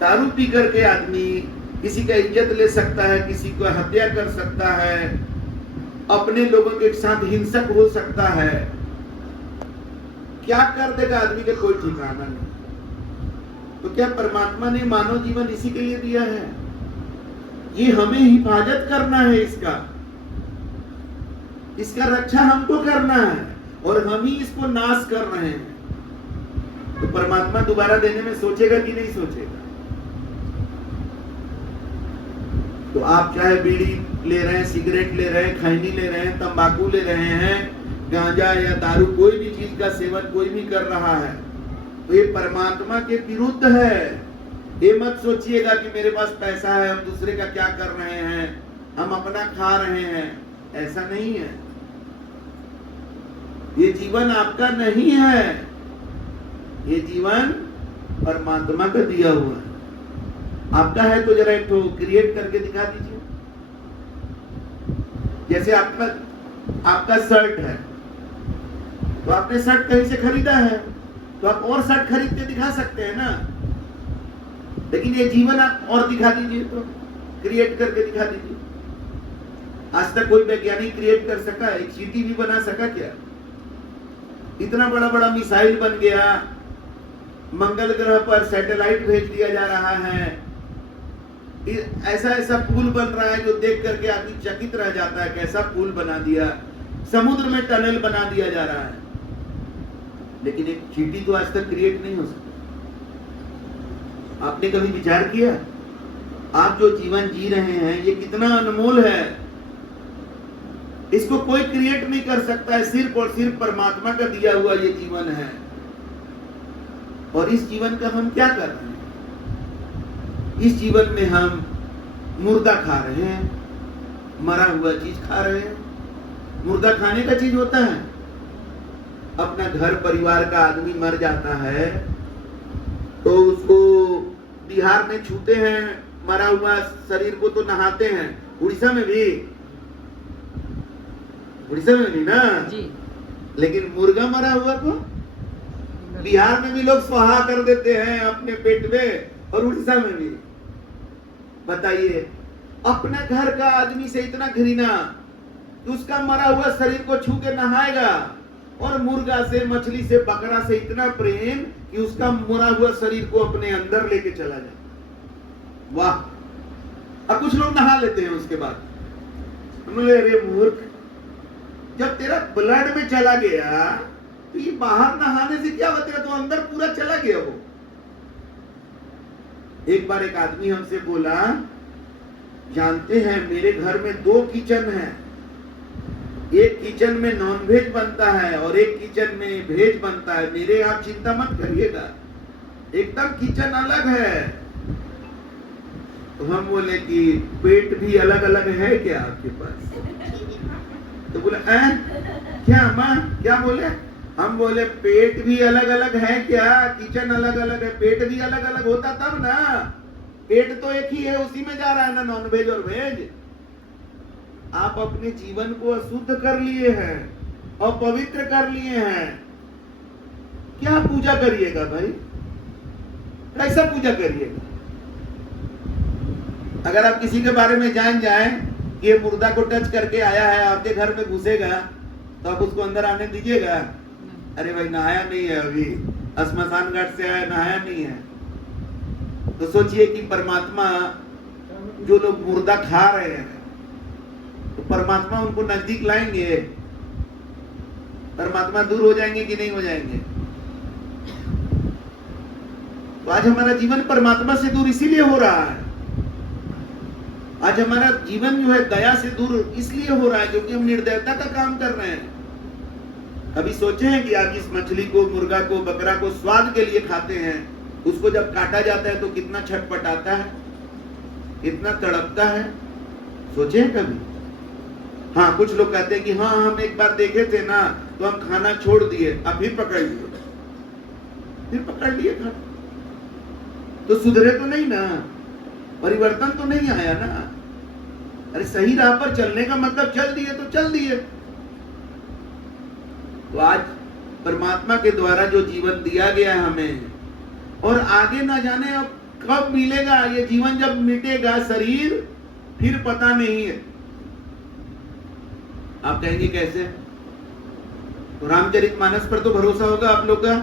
दारू पी करके आदमी किसी का इज्जत ले सकता है, किसी को हत्या कर सकता है, अपने लोगों के साथ हिंसक हो सकता है। क्या कर देगा आदमी का कोई ठिकाना नहीं। तो क्या परमात्मा ने मानव जीवन इसी के लिए दिया है? ये हमें हिफाजत करना है, इसका रक्षा हमको करना है और हम ही इसको नाश कर रहे हैं। तो परमात्मा दोबारा देने में सोचेगा कि नहीं सोचेगा? तो आप चाहे बीड़ी ले रहे हैं, सिगरेट ले रहे हैं, खैनी ले रहे हैं, तंबाकू ले रहे हैं, गांजा या दारू, कोई भी चीज का सेवन कोई भी कर रहा है, तो ये परमात्मा के विरुद्ध है। ये मत सोचिएगा कि मेरे पास पैसा है, हम दूसरे का क्या कर रहे हैं, हम अपना खा रहे हैं। ऐसा नहीं है। ये जीवन आपका नहीं है, ये जीवन परमात्मा का दिया हुआ है। आपका है तो जरा एक तो क्रिएट करके दिखा दीजिए। जैसे आपका शर्ट है, तो आपने शर्ट कहीं से खरीदा है, तो आप और शर्ट खरीद के दिखा सकते हैं ना। लेकिन ये जीवन आप और दिखा दीजिए, तो क्रिएट करके दिखा दीजिए। आज तक कोई वैज्ञानिक क्रिएट कर सका? एक चींटी भी बना सका क्या? इतना बड़ा बड़ा मिसाइल बन गया, मंगल ग्रह पर सैटेलाइट भेज दिया जा रहा है, ऐसा ऐसा पुल बन रहा है जो देख करके आदमी चकित रह जाता है, कैसा पुल बना दिया, समुद्र में टनल बना दिया जा रहा है। लेकिन एक चींटी तो आज तक क्रिएट नहीं हो सकती। आपने कभी विचार किया आप जो जीवन जी रहे हैं ये कितना अनमोल है? इसको कोई क्रिएट नहीं कर सकता है, सिर्फ और सिर्फ परमात्मा का दिया हुआ ये जीवन है। और इस जीवन का हम क्या कर रहे हैं? इस जीवन में हम मुर्दा खा रहे हैं, मरा हुआ चीज खा रहे हैं। मुर्दा खाने का चीज होता है? अपना घर परिवार का आदमी मर जाता है तो उसको बिहार में छूते हैं, मरा हुआ शरीर को तो नहाते हैं। उड़ीसा में भी ना जी। लेकिन मुर्गा मरा हुआ को बिहार में भी लोग स्वाहा कर देते हैं अपने पेट में, और उड़ीसा में भी। बताइए, अपना घर का आदमी से इतना घृणा कि उसका मरा हुआ शरीर को छू के नहाएगा, और मुर्गा से, मछली से, बकरा से इतना प्रेम कि उसका मरा हुआ शरीर को अपने अंदर लेके चला जाए। वाह! अब कुछ लोग नहा लेते हैं उसके बाद। अरे मूर्ख, जब तेरा ब्लड में चला गया तो ये बाहर नहाने से क्या होता है? तो अंदर पूरा चला गया वो। एक बार एक आदमी हमसे बोला, जानते हैं मेरे घर में 2 किचन है, एक किचन में नॉनवेज बनता है और एक किचन में वेज बनता है। मेरे आप चिंता मत करिएगा, एकदम किचन अलग है। तो हम बोले कि पेट भी अलग अलग है क्या आपके पास? तो बोले क्या माँ, क्या बोले? हम बोले पेट भी अलग अलग है क्या? किचन अलग अलग है, पेट भी अलग अलग होता तब ना। पेट तो एक ही है, उसी में जा रहा है ना नॉन वेज और वेज। आप अपने जीवन को अशुद्ध कर लिए हैं, अपवित्र कर लिए हैं। क्या पूजा करिएगा भाई? कैसा पूजा करिएगा? अगर आप किसी के बारे में जान जाएं कि ये मुर्दा को टच करके आया है, आपके घर में घुसेगा, तो आप उसको अंदर आने दीजिएगा? अरे भाई नहाया नहीं है, अभी श्मशान घाट से आया, नहाया नहीं है। तो सोचिए कि परमात्मा, जो लोग मुर्दा खा रहे हैं, तो परमात्मा उनको नजदीक लाएंगे? परमात्मा दूर हो जाएंगे कि नहीं हो जाएंगे? तो आज हमारा जीवन परमात्मा से दूर इसीलिए हो रहा है। आज हमारा जीवन जो है दया से दूर इसलिए हो रहा है क्योंकि हम निर्दयता का काम कर रहे हैं। कभी सोचे हैं कि आप इस मछली को, मुर्गा को, बकरा को स्वाद के लिए खाते हैं, उसको जब काटा जाता है तो कितना छटपटाता है, कितना तड़पता है? सोचे हैं कभी? हाँ, कुछ लोग कहते हैं कि हाँ हम एक बार देखे थे ना तो हम खाना छोड़ दिए, अब फिर पकड़ लिए खाना। तो सुधरे तो नहीं ना, परिवर्तन तो नहीं आया ना। अरे सही राह पर चलने का मतलब चल दिए तो चल दिए। तो आज परमात्मा के द्वारा जो जीवन दिया गया है हमें, और आगे ना जाने अब कब मिलेगा ये जीवन, जब मिटेगा शरीर फिर पता नहीं है। आप कहेंगे कैसे? तो रामचरितमानस पर तो भरोसा होगा आप लोग का।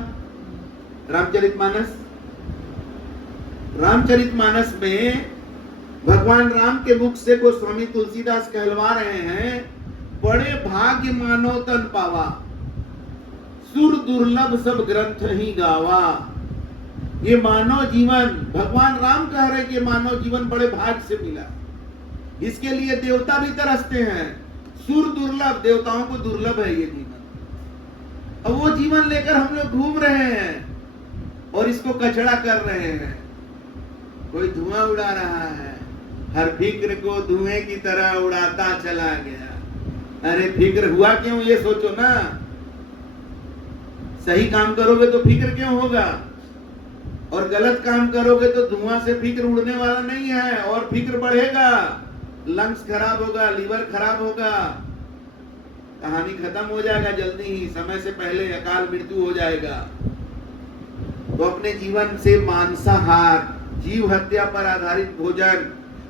रामचरितमानस में भगवान राम के मुख से गोस्वामी तुलसीदास कहलवा रहे हैं, बड़े भाग्य मानो तन पावा, सुर दुर्लभ सब ग्रंथ ही गावा। ये मानव जीवन, भगवान राम कह रहे कि मानव जीवन बड़े भाग्य से मिला। इसके लिए देवता भी तरसते हैं। सुर दुर्लभ, देवताओं को दुर्लभ है ये जीवन। अब वो जीवन लेकर हम लोग घूम रहे हैं और इसको कचड़ा कर रहे हैं। कोई धुआं उड़ा रहा है, हर फिक्र को धुएं की तरह उड़ाता चला गया। अरे फिक्र हुआ क्यों ये सोचो ना। सही काम करोगे तो फिक्र क्यों होगा, और गलत काम करोगे तो धुआं से फिक्र उड़ने वाला नहीं है और फिक्र बढ़ेगा, लंग्स खराब होगा, लीवर खराब होगा, कहानी खत्म हो जाएगा जल्दी ही, समय से पहले अकाल मृत्यु हो जाएगा। तो अपने जीवन से मांसाहार, जीव हत्या पर आधारित भोजन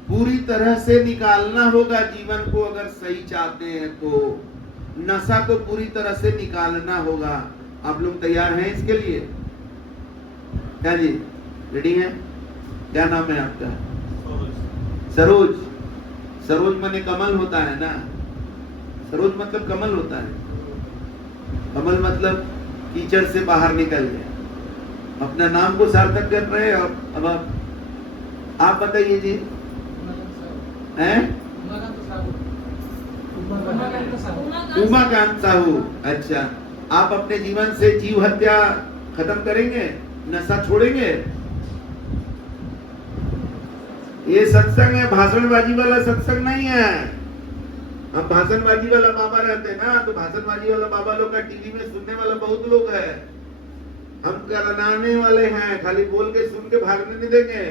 पूरी तरह से निकालना होगा। जीवन को अगर सही चाहते हैं तो नशा को पूरी तरह से निकालना होगा। आप लोग तैयार हैं इसके लिए? क्या जी, रेडी हैं? क्या नाम है आपका? सरोज। सरोज माने कमल होता है ना, सरोज मतलब कमल होता है। कमल मतलब कीचड़ से बाहर निकल गया, अपना नाम को सार्थक कर रहे हैं। अब आप बताइए जी, हैं? उमाकांत साहू। अच्छा, आप अपने जीवन से जीव हत्या खत्म करेंगे, नशा छोड़ेंगे? ये सत्संग है, भाषणबाजी वाला सत्संग नहीं है। हम भाषणबाजी वाला बाबा रहते हैं ना, तो भाषणबाजी वाला बाबा लोग का टीवी में सुनने वाला बहुत लोग है। हम करनाने वाले हैं, खाली बोल के सुन के भागने नहीं देंगे।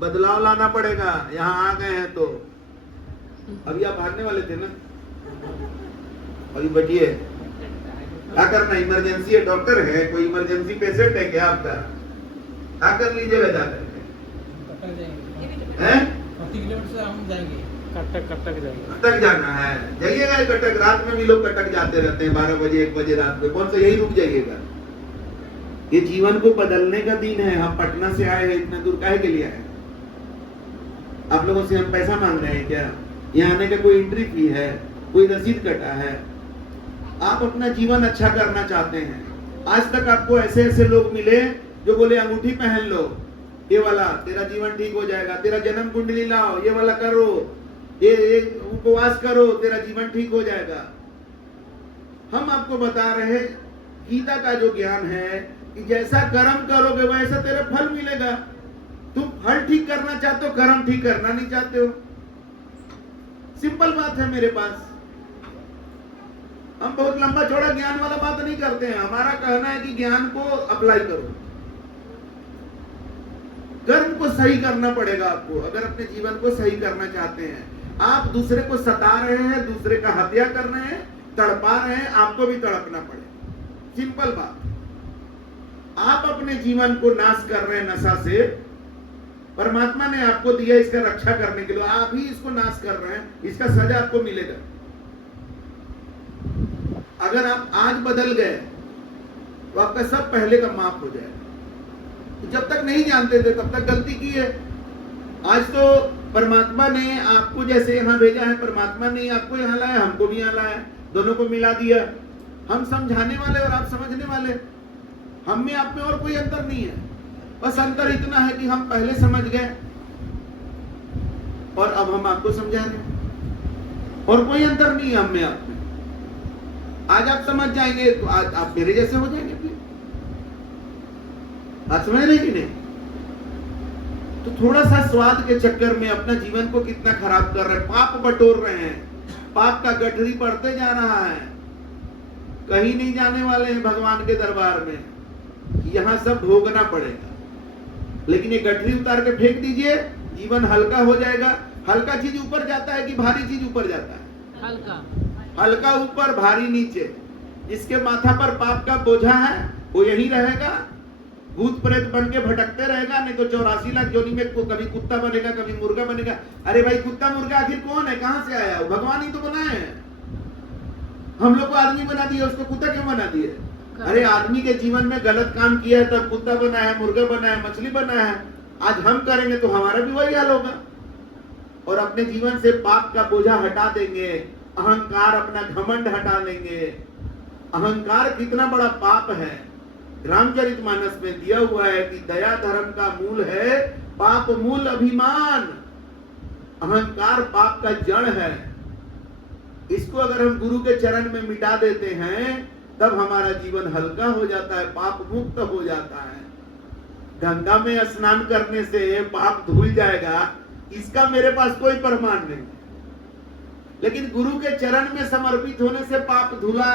बदलाव लाना पड़ेगा। यहाँ आ गए हैं तो अभी आप भागने वाले थे ना, अभी बचिए। क्या करना, इमरजेंसी है, डॉक्टर है, कोई इमरजेंसी पेशेंट है क्या आपका? क्या कर लीजिएगा जाकर हैं? 40 किलोमीटर से हम जाएंगे, कटक जाएंगे। कटक जाना है, जाइएगा कटक। रात में भी लोग कटक जाते रहते हैं, 12 बजे 1 बजे रात में। कौन सा यही रुक जाइएगा? ये जीवन को बदलने का दिन है। हम पटना से आए हैं, इतना दूर काहे के लिए आए? आप लोगों से हम पैसा मांग रहे हैं क्या? यहाँ आने का कोई एंट्री फी है, कोई रसीद कटा है? आप अपना जीवन अच्छा करना चाहते हैं। आज तक आपको ऐसे ऐसे लोग मिले जो बोले अंगूठी पहन लो, ये वाला तेरा जीवन ठीक हो जाएगा, तेरा जन्म कुंडली लाओ, ये वाला करो, ये उपवास करो, तेरा जीवन ठीक हो जाएगा। हम आपको बता रहे हैं गीता का जो ज्ञान है कि जैसा कर्म करोगे वैसा तेरा फल मिलेगा। तुम फल ठीक करना चाहते हो, कर्म ठीक करना नहीं चाहते हो। सिंपल बात है मेरे पास। हम बहुत लंबा चौड़ा ज्ञान वाला बात नहीं करते हैं। हमारा कहना है कि ज्ञान को अप्लाई करो। कर्म को सही करना पड़ेगा आपको, अगर अपने जीवन को सही करना चाहते हैं। आप दूसरे को सता रहे हैं, दूसरे का हत्या कर रहे हैं, तड़पा रहे हैं, आपको भी तड़पना पड़ेगा। सिंपल बात। आप अपने जीवन को नाश कर रहे हैं नशा से। परमात्मा ने आपको दिया इसका रक्षा करने के लिए, आप ही इसको नाश कर रहे हैं, इसका सजा आपको मिलेगा। अगर आप आज बदल गए तो आपका सब पहले का माफ हो जाएगा। तो जब तक नहीं जानते थे तब तक गलती की है। आज तो परमात्मा ने आपको जैसे यहाँ भेजा है, परमात्मा ने आपको यहाँ लाया, हमको भी यहाँ लाया, दोनों को मिला दिया। हम समझाने वाले और आप समझने वाले, हम में आप में और कोई अंतर नहीं है। बस अंतर इतना है कि हम पहले समझ गए और अब हम आपको समझा रहे हैं, और कोई अंतर नहीं है हम में आप में। आज आप समझ जाएंगे तो आज आप मेरे जैसे हो जाएंगे फिर। आज समझ रहे कि नहीं? तो थोड़ा सा स्वाद के चक्कर में अपना जीवन को कितना खराब कर रहे हैं, पाप बटोर रहे हैं, पाप का गठरी बढ़ते जा रहा है। कहीं नहीं जाने वाले हैं भगवान के दरबार में, यहां सब भोगना पड़ेगा। लेकिन ये गठरी उतार के फेंक दीजिए, जीवन हल्का हो जाएगा। हल्का चीज ऊपर जाता है कि भारी चीज ऊपर जाता है? हल्का। हल्का ऊपर, भारी नीचे। जिसके माथा पर पाप का बोझा है वो यही रहेगा, भूत प्रेत बन के भटकते रहेगा। नहीं तो 84 लाख योनि में कभी कुत्ता बनेगा, कभी मुर्गा बनेगा। अरे भाई, कुत्ता मुर्गा आखिर कौन है, कहां से आया? वो भगवान ही तो बनाए हैं। हम लोग को आदमी बना दिए, उसको कुत्ता क्यों बना दिए? अरे आदमी के जीवन में गलत काम किया है तब कुत्ता बना है, मुर्गा बना है, मछली बना है। आज हम करेंगे तो हमारा भी वही हाल होगा। और अपने जीवन से पाप का बोझा हटा देंगे, अहंकार, अपना घमंड हटा लेंगे। अहंकार कितना बड़ा पाप है। रामचरितमानस में दिया हुआ है कि दया धर्म का मूल है, पाप मूल अभिमान। अहंकार पाप का जड़ है। इसको अगर हम गुरु के चरण में मिटा देते हैं तब हमारा जीवन हल्का हो जाता है, पाप मुक्त हो जाता है। गंगा में स्नान करने से पाप धुल जाएगा, इसका मेरे पास कोई प्रमाण नहीं। लेकिन गुरु के चरण में समर्पित होने से पाप धुला,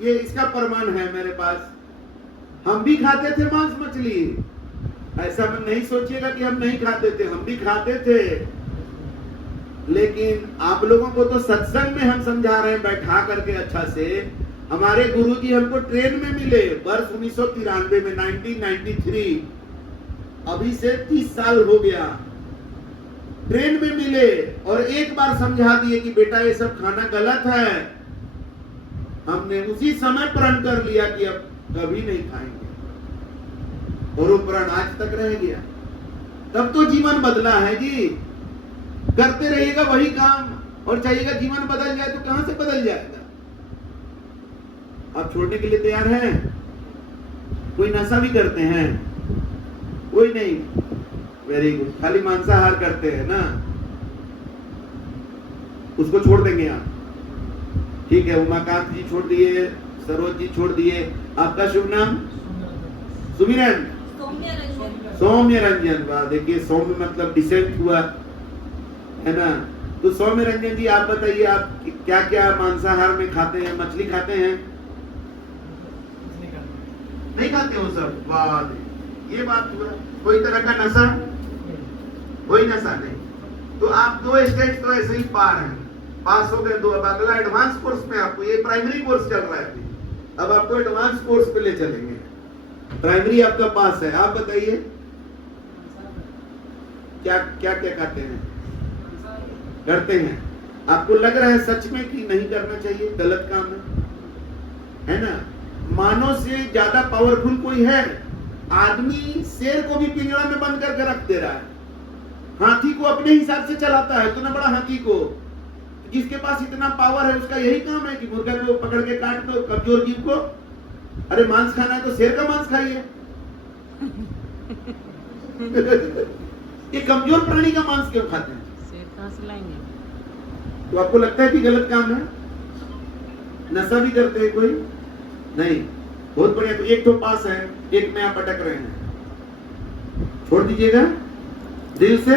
ये इसका प्रमाण है मेरे पास। हम भी खाते थे मांस मछली, ऐसा नहीं सोचिएगा कि हम नहीं खाते थे, हम भी खाते थे। लेकिन आप लोगों को तो सत्संग में हम समझा रहे हैं बैठा करके अच्छा से। हमारे गुरुजी हमको ट्रेन में मिले वर्ष 1993 में, 1993, अभी से 30 साल हो गया। ट्रेन में मिले और एक बार समझा दिए कि बेटा ये सब खाना गलत है। हमने उसी समय प्रण कर लिया कि अब कभी नहीं खाएंगे, और वो प्रण आज तक रह गया। तब तो जीवन बदला है जी। करते रहिएगा वही काम और चाहिएगा जीवन बदल जाए, तो कहां से बदल जाएगा? आप छोड़ने के लिए तैयार हैं? कोई नशा भी करते हैं? कोई नहीं, वेरी गुड। खाली मांसाहार करते हैं ना, उसको छोड़ देंगे आप, ठीक है। उमाकांत जी छोड़ दिए, सरोज जी छोड़ दिए। आपका शुभ नाम? सुमिरन, सौम्य रंजन। वाह, देखिए सौम्य मतलब डिसेंट हुआ है ना। तो सौम्य रंजन जी, आप बताइए, आप क्या क्या मांसाहार में खाते हैं? मछली खाते हैं? नहीं खाते हो सब? वाह, ये बात हुआ। कोई तरह का नशा? कोई नशा नहीं। तो आप 2 स्टेज तो ऐसे ही पार हैं, पास हो गए 2। अब अगला एडवांस कोर्स में आपको, ये प्राइमरी कोर्स चल रहा है अभी, अब आपको एडवांस कोर्स पे ले चलेंगे। प्राइमरी आपका पास है। आप बताइए क्या क्या क्या खाते हैं, करते हैं? आपको लग रहा है सच में कि नहीं करना चाहिए, गलत काम है ना? मानव से ज्यादा पावरफुल कोई है? आदमी शेर को भी पिंजरा में बंद करके रख दे रहा है, हाथी को अपने हिसाब से चलाता है, इतना बड़ा हाथी को। जिसके पास इतना पावर है उसका यही काम है कि मुर्गा को पकड़ के काट दो, कमजोर जीव को। अरे मांस खाना है तो शेर का मांस खाइए। ये कमजोर प्राणी का मांस क्यों खाते हैं? शेर कहां से लाएंगे? तो आपको लगता है कि गलत काम है? नशा भी करते हैं कोई? नहीं। बहुत बढ़िया। तो एक तो पास है, एक में आप अटक रहे हैं। छोड़ दीजिएगा दिल से।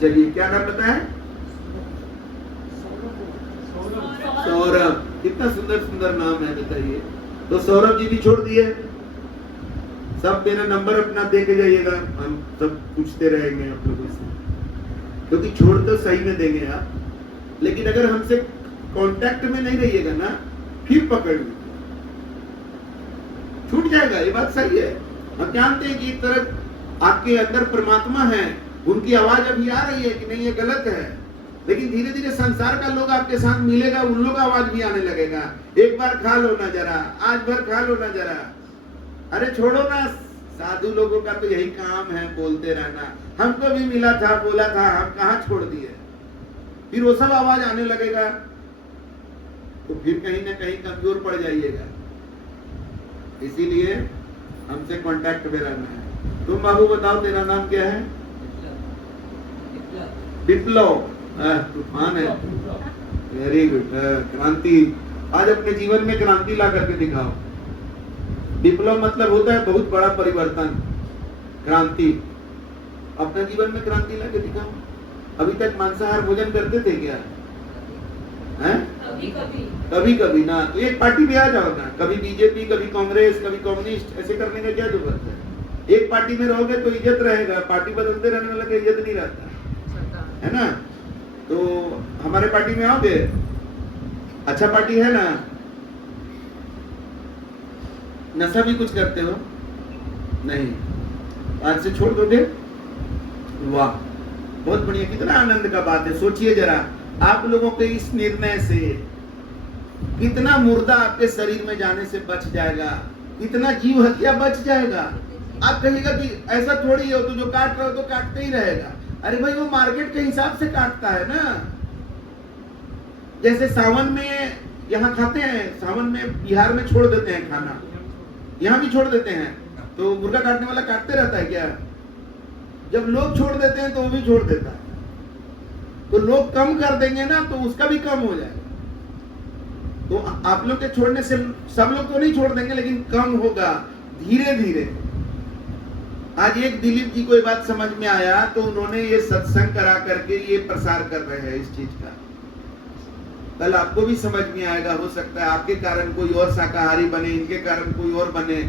चलिए, क्या नाम बताया? सौरभ। कितना सुंदर सुंदर नाम है, बताइए। तो सौरभ जी भी छोड़ दिए। सब मेरा नंबर अपना दे के जाइएगा, हम सब पूछते रहेंगे आप लोगों से, क्योंकि छोड़ तो सही में देंगे आप, लेकिन अगर हमसे कांटेक्ट में नहीं रहिएगा ना, फिर पकड़ लीजिए, छूट जाएगा। ये बात सही है। हम जानते हैं कि एक तरफ आपके अंदर परमात्मा है, उनकी आवाज अभी आ रही है कि नहीं ये गलत है, लेकिन धीरे धीरे संसार का लोग आपके साथ मिलेगा, उन लोग आवाज भी आने लगेगा। एक बार खा लो ना जरा, आज भर खा लो ना जरा। अरे छोड़ो ना, साधु लोगों का तो यही काम है, बोलते रहना। हमको भी मिला था, बोला था, हम कहाँ छोड़ दिए। फिर वो सब आवाज आने लगेगा। तो फिर कहीं ना कहीं कमजोर पड़ जाइएगा। इसीलिए हमसे कांटेक्ट में रहना है। तुम बाबू बताओ, तेरा नाम क्या है? विप्लव। तूफान है, वेरी गुड। क्रांति, आज अपने जीवन में क्रांति ला करके दिखाओ। विप्लव मतलब होता है बहुत बड़ा परिवर्तन, क्रांति। अपने जीवन में क्रांति ला के दिखाओ। अभी तक मांसाहार भोजन करते थे क्या? हैं? कभी कभी ना, तो एक पार्टी में आ जाओ ना, कभी बीजेपी, कभी कांग्रेस, कभी कम्युनिस्ट, ऐसे करने का क्या जरूरत है? एक पार्टी में रहोगे तो इज्जत रहेगा, पार्टी बदलते रहने वाला का इज्जत नहीं रहता है ना। तो हमारे पार्टी में आओगे? अच्छा पार्टी है ना। नशा भी कुछ करते हो? नहीं, आज से छोड़ दोगे? वाह, बहुत बढ़िया, कितना आनंद का बात है। सोचिए जरा, आप लोगों के इस निर्णय से कितना मुर्दा आपके शरीर में जाने से बच जाएगा, कितना जीव हत्या बच जाएगा। आप कहिएगा कि ऐसा थोड़ी हो, तो जो काट रहे हो तो काटते ही रहेगा। अरे भाई, वो मार्केट के हिसाब से काटता है ना। जैसे सावन में यहाँ खाते हैं, सावन में बिहार में छोड़ देते हैं खाना, यहाँ भी छोड़ देते हैं, तो मुर्गा काटने वाला काटते रहता है क्या? जब लोग छोड़ देते हैं तो वो भी छोड़ देता है। तो लोग कम कर देंगे ना, तो उसका भी कम हो जाएगा। तो आप लोग के छोड़ने से सब लोग तो नहीं छोड़ देंगे, लेकिन कम होगा धीरे धीरे। आज एक दिलीप जी को ये बात समझ में आया, तो उन्होंने ये सत्संग करा करके ये प्रसार कर रहे हैं इस चीज का। कल आपको भी समझ में आएगा, हो सकता है आपके कारण कोई और शाकाहारी बने, इनके कारण कोई और बने।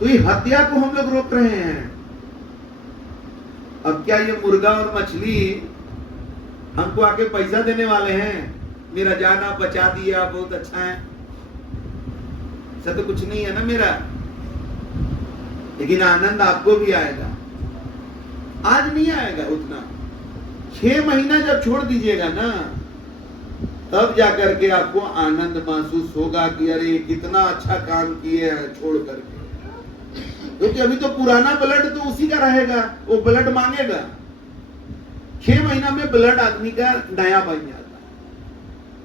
तो ये हत्या को हम लोग रोक रहे हैं। अब क्या ये मुर्गा और मछली हमको आके पैसा देने वाले हैं? मेरा जान आप बचा दिया, बहुत अच्छा है, ऐसा तो कुछ नहीं है ना मेरा। लेकिन आनंद आपको भी आएगा, आज नहीं आएगा उतना। 6 महीना जब छोड़ दीजिएगा ना, तब जाकर के आपको आनंद महसूस होगा कि अरे कितना अच्छा काम किए हैं छोड़ करके। क्योंकि अभी तो पुराना ब्लड तो उसी का रहेगा, वो ब्लड मांगेगा। 6 महीना में ब्लड आदमी का नया बन जाता है।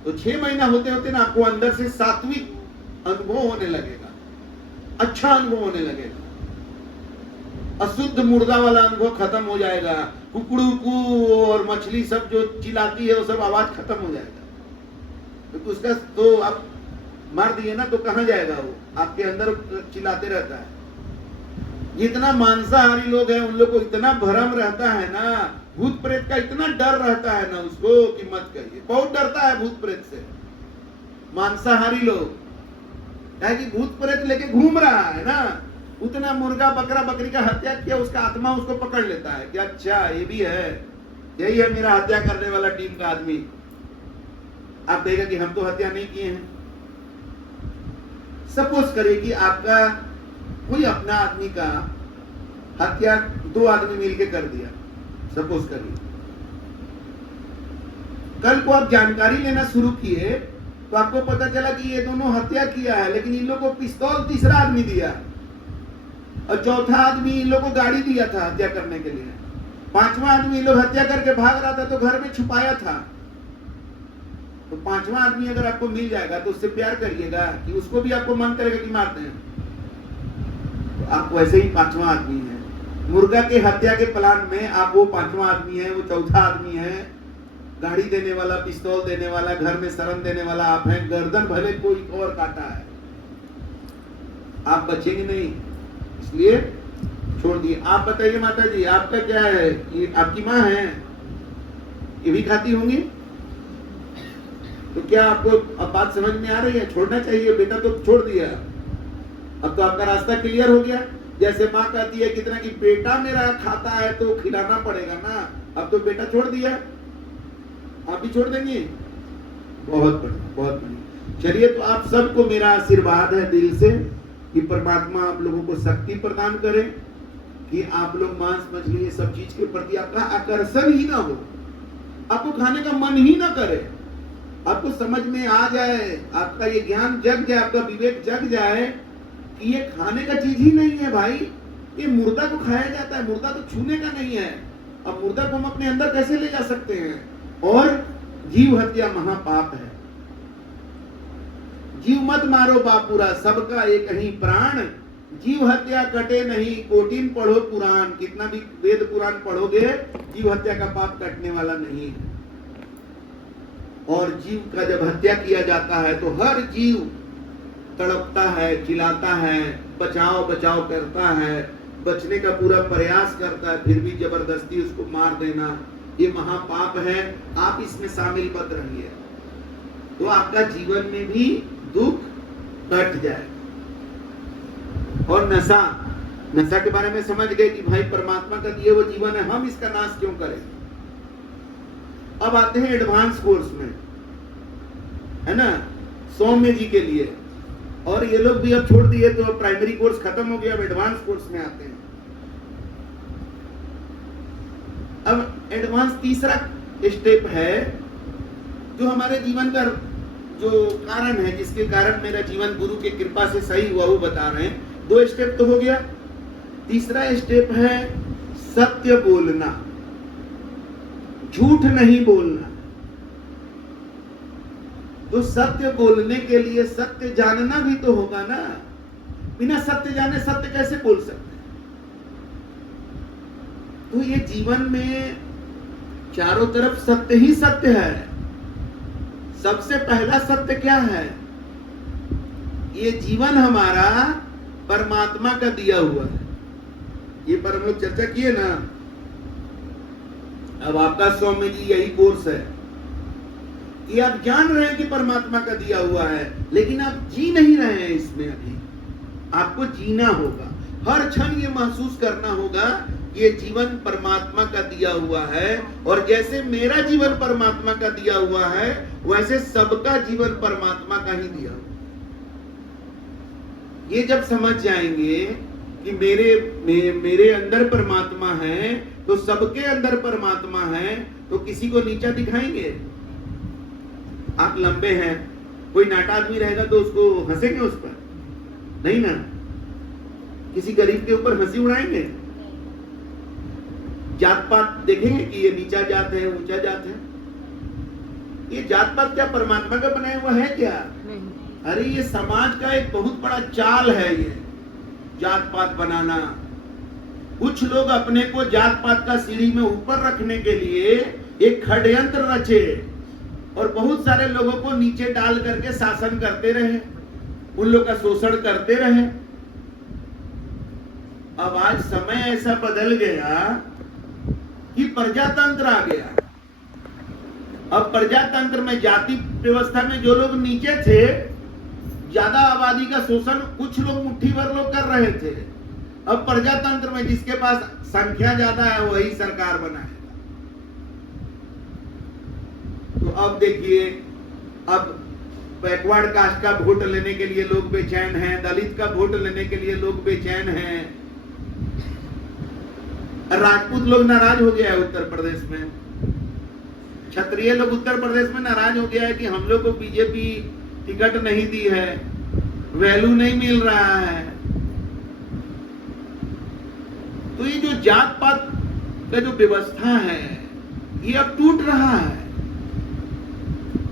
तो 6 महीना होते होते ना आपको अंदर से सात्विक अनुभव होने लगेगा, अच्छा अनुभव होने लगेगा। अशुद्ध मुर्दा वाला अनुभव खत्म हो जाएगा। कुकड़ू कू और मछली सब जो चिल्लाती है वो सब आवाज खत्म हो जाएगा। तो उसका तो आप मार दिए ना, तो कहां जाएगा वो? आपके अंदर चिल्लाते रहता है। जितना मांसाहारी लोग हैं उन लोग को इतना भ्रम रहता है ना, भूत प्रेत का इतना डर रहता है ना उसको कि मत कहिए। बहुत डरता है भूत प्रेत से मांसाहारी लोग, क्या कि भूत प्रेत लेके घूम रहा है ना। उतना मुर्गा बकरा बकरी का हत्या किया, उसका आत्मा उसको पकड़ लेता है कि अच्छा ये भी है, यही है मेरा हत्या करने वाला टीम का आदमी। आप कहेगा कि हम तो हत्या नहीं किए हैं। सपोज करिए कि आपका कोई अपना आदमी का हत्या 2 आदमी मिलके कर दिया, सपोज करिए। कल को आप जानकारी लेना शुरू किए तो आपको पता चला कि ये दोनों हत्या किया है, लेकिन इन लोगों को पिस्तौल तीसरा आदमी दिया और चौथा आदमी इन लोगों को गाड़ी दिया था हत्या करने के लिए। 5वां आदमी इन लोग हत्या करके भाग रहा था तो घर में छुपाया था। तो 5वां आदमी अगर आपको मिल जाएगा तो उससे प्यार करिएगा कि उसको भी आपको मन करेगा कि मारते हैं? तो आप वैसे ही 5वां आदमी है। मुर्गा के हत्या के प्लान में आप वो 5वां आदमी है, वो चौथा आदमी है। गाड़ी देने वाला, पिस्तौल देने वाला, घर में शरण देने वाला आप हैं। गर्दन भले कोई और काटा है, आप बचेंगे नहीं, इसलिए छोड़ दिए। आप बताइए माता जी, आपका क्या है? ये आपकी माँ है, ये भी खाती होंगी, तो क्या आपको अब बात समझ में आ रही है? छोड़ना चाहिए, बेटा तो छोड़ दिया, अब तो आपका रास्ता क्लियर हो गया। जैसे माँ कहती है कितना कि बेटा मेरा खाता है तो खिलाना पड़ेगा ना, अब तो बेटा छोड़ दिया, आप भी छोड़ देंगे? बहुत बढ़िया, बहुत बढ़िया। चलिए, तो आप सबको मेरा आशीर्वाद है दिल से कि परमात्मा आप लोगों को शक्ति प्रदान करे कि आप लोग मांस मछली ये सब चीज के प्रति आपका आकर्षण ही ना हो, आपको खाने का मन ही ना करे, आपको समझ में आ जाए, आपका ये ज्ञान जग जाए, आपका विवेक जग जाए कि ये खाने का चीज ही नहीं है भाई, ये मुर्दा को खाया जाता है, मुर्दा तो छूने का नहीं है। अब मुर्दा को हम अपने अंदर कैसे ले जा सकते हैं? और जीव हत्या महापाप है। जीव मत मारो बापुरा, सबका एक ही प्राण, जीव हत्या कटे नहीं, कोटिन पढ़ो पुराण। कितना भी वेद पुराण पढ़ोगे, जीव हत्या का पाप कटने वाला नहीं है। और जीव का जब हत्या किया जाता है तो हर जीव तड़पता है, चिल्लाता है, बचाओ बचाओ करता है, बचने का पूरा प्रयास करता है, फिर भी जबरदस्ती उसको मार देना, ये महापाप है। आप इसमें शामिल मत रहिए, तो आपका जीवन में भी दुख घट जाए। और नशा, नशा के बारे में समझ गए कि भाई परमात्मा का दिए वो जीवन है, हम इसका नाश क्यों करें। अब आते हैं एडवांस कोर्स में, है ना, सौम्य जी के लिए। और ये लोग भी अब छोड़ दिए, तो प्राइमरी कोर्स खत्म हो गया, अब एडवांस कोर्स में आते हैं। अब एडवांस तीसरा स्टेप है, जो हमारे जीवन का जो कारण है, जिसके कारण मेरा जीवन गुरु की कृपा से सही हुआ, वो बता रहे हैं। 2 स्टेप तो हो गया, तीसरा स्टेप है सत्य बोलना, झूठ नहीं बोलना। तो सत्य बोलने के लिए सत्य जानना भी तो होगा ना, बिना सत्य जाने सत्य कैसे बोल सकते। तो ये जीवन में चारों तरफ सत्य ही सत्य है। सबसे पहला सत्य क्या है, ये जीवन हमारा परमात्मा का दिया हुआ है। ये पर हम लोग चर्चा किए ना। अब आपका सौम्य जी यही कोर्स है कि आप जान रहे हैं कि परमात्मा का दिया हुआ है, लेकिन आप जी नहीं रहे हैं इसमें। अभी आपको जीना होगा, हर क्षण ये महसूस करना होगा ये जीवन परमात्मा का दिया हुआ है। और जैसे मेरा जीवन परमात्मा का दिया हुआ है, वैसे सबका जीवन परमात्मा का ही दिया हुआ। ये जब समझ जाएंगे कि मेरे अंदर परमात्मा है, तो सबके अंदर परमात्मा है, तो किसी को नीचा दिखाएंगे। आप लंबे हैं, कोई नाटा आदमी रहेगा तो उसको हंसेंगे उस पर? नहीं ना। किसी गरीब के ऊपर हंसी उड़ाएंगे? जात पात देखेंगे कि ये नीचा जात है, ऊंचा जात है? ये जात पात क्या परमात्मा का बनाया हुआ है क्या? नहीं। अरे ये समाज का एक बहुत बड़ा चाल है, ये जात पात बनाना। कुछ लोग अपने को जात पात का सीढ़ी में ऊपर रखने के लिए एक षड्यंत्र रचे और बहुत सारे लोगों को नीचे डाल करके शासन करते रहे, उन लोग का शोषण करते रहे। अब आज समय ऐसा बदल गया कि प्रजातंत्र आ गया। अब प्रजातंत्र में जाति व्यवस्था में जो लोग नीचे थे, ज्यादा आबादी का शोषण कुछ लोग मुट्ठी भर लोग कर रहे थे। अब प्रजातंत्र में जिसके पास संख्या ज्यादा है वही सरकार बनाएगा। तो अब देखिए, अब बैकवर्ड कास्ट का वोट लेने के लिए लोग बेचैन हैं, दलित का वोट लेने के लिए लोग बेचैन हैं, राजपूत लोग नाराज हो गया है उत्तर प्रदेश में, क्षत्रिय लोग उत्तर प्रदेश में नाराज हो गया है कि हम लोग को बीजेपी टिकट नहीं दी है, वैल्यू नहीं मिल रहा है। तो ये जो जात पात का जो व्यवस्था है, ये अब टूट रहा है,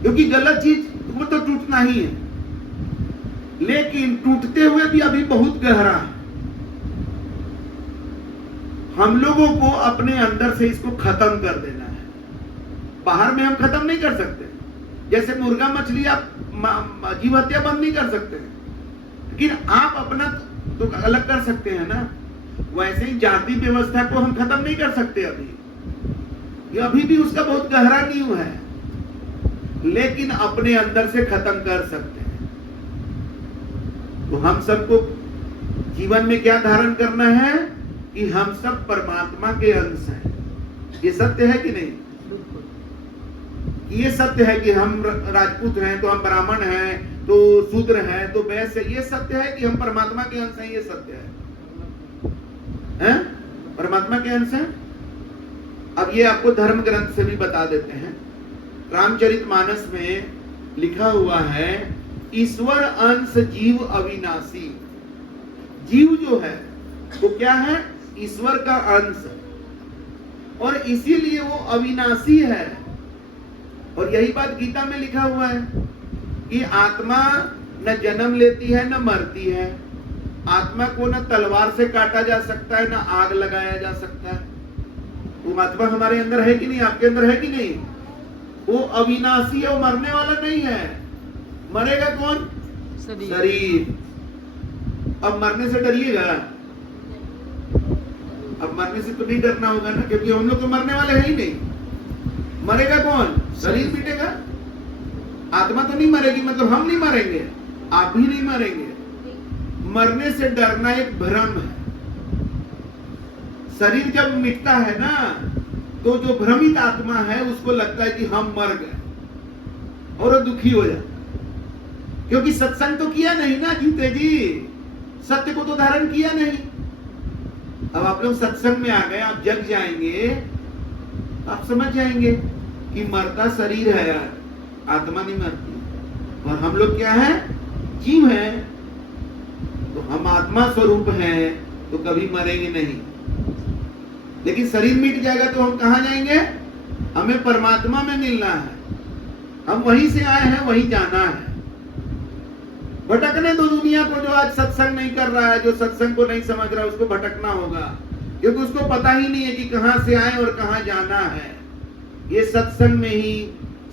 क्योंकि गलत चीज वो तो टूटना ही है, लेकिन टूटते हुए भी अभी बहुत गहरा है। हम लोगों को अपने अंदर से इसको खत्म कर देना है। बाहर में हम खत्म नहीं कर सकते, जैसे मुर्गा मछली आप जीव हत्या बंद नहीं कर सकते, लेकिन आप अपना तो अलग कर सकते हैं ना। वैसे ही जाति व्यवस्था को हम खत्म नहीं कर सकते अभी, ये अभी भी उसका बहुत गहरा नींव है, लेकिन अपने अंदर से खत्म कर सकते हैं। तो हम सबको जीवन में क्या धारण करना है कि हम सब परमात्मा के अंश हैं। ये सत्य है कि नहीं? ये सत्य है कि हम राजपूत हैं तो हम ब्राह्मण हैं, तो शूद्र हैं तो वैश्य। ये सत्य है कि हम परमात्मा के अंश हैं, ये सत्य है, परमात्मा के अंश हैं। अब ये आपको धर्म ग्रंथ से भी बता देते हैं। रामचरितमानस में लिखा हुआ है, ईश्वर अंश जीव अविनाशी। जीव जो है वो क्या है? ईश्वर का अंश, और इसीलिए वो अविनाशी है। और यही बात गीता में लिखा हुआ है कि आत्मा न जन्म लेती है न मरती है। आत्मा को न तलवार से काटा जा सकता है, न आग लगाया जा सकता है। वो आत्मा हमारे अंदर है कि नहीं, आपके अंदर है कि नहीं? वो अविनाशी है, वो मरने वाला नहीं है। मरेगा कौन? शरीर। अब मरने से डरिएगा? अब मरने से तो नहीं डरना होगा ना, क्योंकि हम लोग तो मरने वाले हैं ही नहीं। मरेगा कौन? शरीर मिटेगा। आत्मा तो नहीं मरेगी, मतलब हम नहीं मरेंगे, आप भी नहीं मरेंगे। मरने से डरना एक भ्रम है। शरीर जब मिटता है ना, तो जो भ्रमित आत्मा है उसको लगता है कि हम मर गए, और वो दुखी हो जाता है। क्योंकि सत्संग तो किया नहीं ना जीते जी, सत्य को तो धारण किया नहीं। अब आप लोग सत्संग में आ गए, आप जग जाएंगे, आप समझ जाएंगे कि मरता शरीर है यार, आत्मा नहीं मरती। और हम लोग क्या है? जीव है। तो हम आत्मा स्वरूप हैं, तो कभी मरेंगे नहीं। लेकिन शरीर मिट जाएगा तो हम कहां जाएंगे? हमें परमात्मा में मिलना है। हम वहीं से आए हैं, वहीं जाना है। भटकने दो दुनिया को। जो आज सत्संग नहीं कर रहा है, जो सत्संग को नहीं समझ रहा है, उसको भटकना होगा, क्योंकि उसको पता ही नहीं है कि कहां से आए और कहां जाना है। ये सत्संग में ही,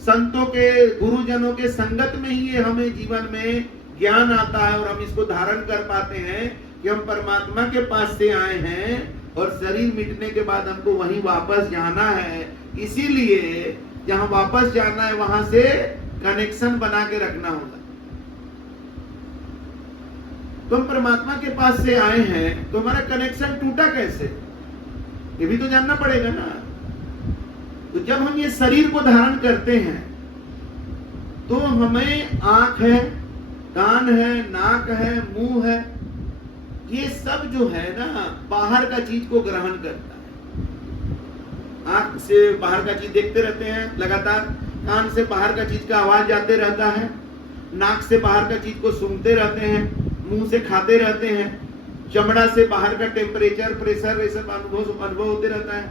संतों के, गुरुजनों के संगत में ही ये हमें जीवन में ज्ञान आता है, और हम इसको धारण कर पाते हैं कि हम परमात्मा के पास से आए हैं, और शरीर मिटने के बाद हमको वहीं वापस जाना है। इसीलिए जहां वापस जाना है वहां से कनेक्शन बना के रखना होगा। तो हम परमात्मा के पास से आए हैं, तो हमारा कनेक्शन टूटा कैसे, ये भी तो जानना पड़ेगा ना। तो जब हम ये शरीर को धारण करते हैं, तो हमें आंख है, कान है, नाक है, मुंह है, ये सब जो है ना बाहर का चीज को ग्रहण करता है। आंख से बाहर का चीज देखते रहते हैं लगातार, कान से बाहर का चीज का आवाज जाते रहता है, नाक से बाहर का चीज को सूंघते रहते हैं, मुंह से खाते रहते हैं, चमड़ा से बाहर का टेम्परेचर, प्रेशर, ये सब अनुभव होते रहता है।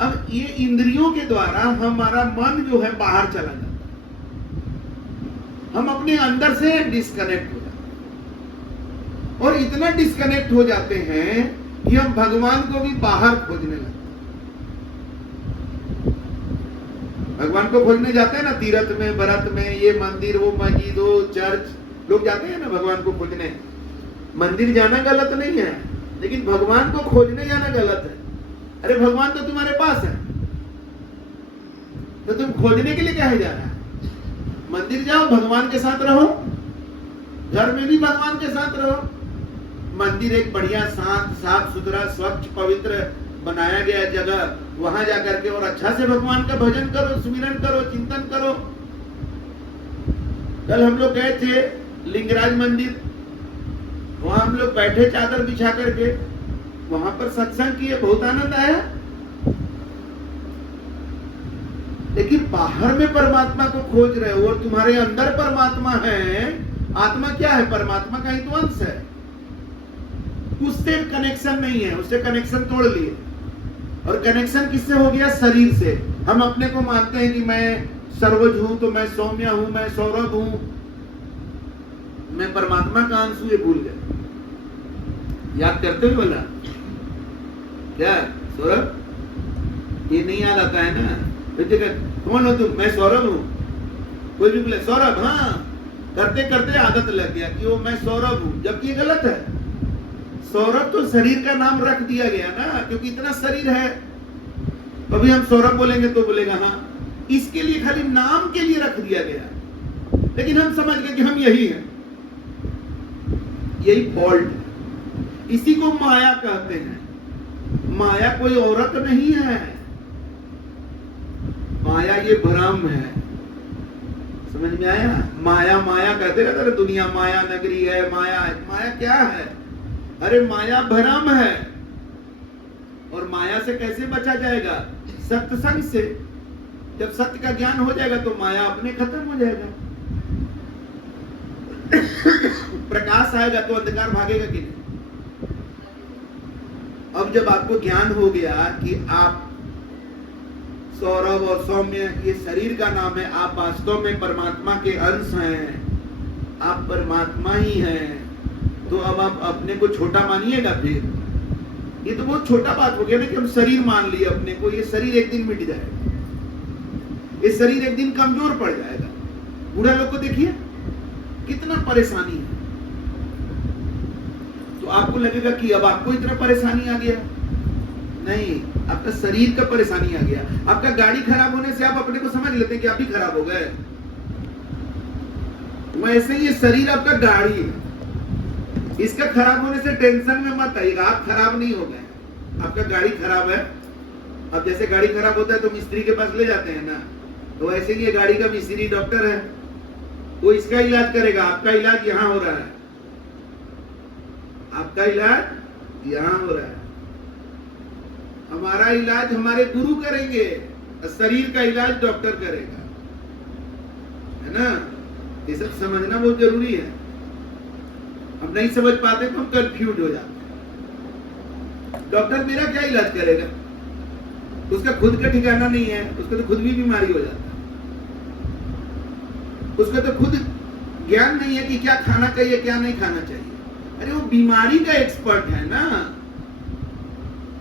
अब ये इंद्रियों के द्वारा हमारा मन जो है बाहर चला जाता है, हम अपने अंदर से डिस्कनेक्ट हो जाते हैं। और इतना डिस्कनेक्ट हो जाते हैं कि हम भगवान को भी बाहर खोजने लगते हैं। भगवान को खोजने जाते हैं ना, तीर्थ में, व्रत में, ये मंदिर, वो मस्जिद, वो चर्च, लोग जाते हैं ना भगवान को खोजने। मंदिर जाना गलत नहीं है, लेकिन भगवान को खोजने जाना गलत है। अरे भगवान तो तुम्हारे पास है, तो तुम खोजने के लिए क्या है जाना? मंदिर जाओ, भगवान के साथ रहो, घर में भी भगवान के साथ रहो। मंदिर एक बढ़िया साफ सुथरा, स्वच्छ, पवित्र बनाया गया जगह, वहां जाकर के और अच्छा से भगवान का भजन करो, सुमिरन करो, चिंतन करो। कल हम लोग गए थे लिंगराज मंदिर, वहां हम लोग बैठे चादर बिछा करके, वहां पर सत्संग किए, बहुत आनंद आया। लेकिन बाहर में परमात्मा को खोज रहे हो, और तुम्हारे अंदर परमात्मा है। आत्मा क्या है? परमात्मा का ही तो अंश है। उससे कनेक्शन नहीं है, उससे कनेक्शन तोड़ लिए। और कनेक्शन किससे हो गया? शरीर से। हम अपने को मानते हैं कि मैं सर्वज हूं, तो मैं सौम्य हूं, मैं सौरभ हूं, मैं परमात्मा का अंश हूं, ये भूल गए। याद करते हो बोला क्या सौरभ? ये नहीं याद आता है ना। कौन हो तुम? मैं सौरभ हूं। कोई भी बोले सौरभ, हाँ, करते करते आदत लग गया कि वो मैं सौरभ हूं, जबकि ये गलत है। सौरभ तो शरीर का नाम रख दिया गया ना, क्योंकि इतना शरीर है। कभी हम सौरभ बोलेंगे तो बोलेगा हाँ, इसके लिए खाली नाम के लिए रख दिया गया, लेकिन हम समझ गए कि हम यही हैं। यही फॉल्ट है। इसी को माया कहते हैं। माया कोई औरत नहीं है, माया ये भ्रम है। समझ में आया? माया माया कहते रहते, दुनिया माया नगरी है, माया है। माया क्या है? अरे माया भ्रम है। और माया से कैसे बचा जाएगा? सत्संग से। जब सत्य का ज्ञान हो जाएगा तो माया अपने खत्म हो जाएगा। प्रकाश आएगा तो अंधकार भागेगा कि नहीं? अब जब आपको ज्ञान हो गया कि आप सौरभ और सौम्य ये शरीर का नाम है, आप वास्तव में परमात्मा के अंश हैं, आप परमात्मा ही हैं, तो अब आप अपने को छोटा मानिएगा फिर? ये तो बहुत छोटा बात हो गया ना कि हम शरीर मान लिए अपने को। ये शरीर एक दिन मिट जाएगा, ये शरीर एक दिन कमजोर पड़ जाएगा। बूढ़ा लोग को देखिए कितना परेशानी है, तो आपको लगेगा कि अब आपको इतना परेशानी आ गया। नहीं, आपका शरीर का परेशानी आ गया। आपका गाड़ी खराब होने से आप अपने को समझ लेते हैं कि आप ही खराब हो गए। वैसे ये शरीर आपका गाड़ी है, इसका खराब होने से टेंशन में मत आइएगा, आप खराब नहीं हो गए, आपका गाड़ी खराब है। अब जैसे गाड़ी खराब होता है तो मिस्त्री के पास ले जाते हैं ना, तो वैसे ही ये गाड़ी का मिस्त्री डॉक्टर है, वो इसका इलाज करेगा। आपका इलाज यहाँ हो रहा है, आपका इलाज यहाँ हो रहा है। हमारा इलाज हमारे गुरु करेंगे, शरीर का इलाज डॉक्टर करेगा, है ना? ये सब समझना बहुत जरूरी है। हम नहीं समझ पाते तो हम कंफ्यूज हो जाते हैं। डॉक्टर मेरा क्या इलाज करेगा? उसका खुद का ठिकाना नहीं है, उसको तो खुद भी बीमारी हो जाता है। उसको तो खुद ज्ञान नहीं है कि क्या खाना चाहिए क्या नहीं खाना चाहिए। अरे वो बीमारी का एक्सपर्ट है ना,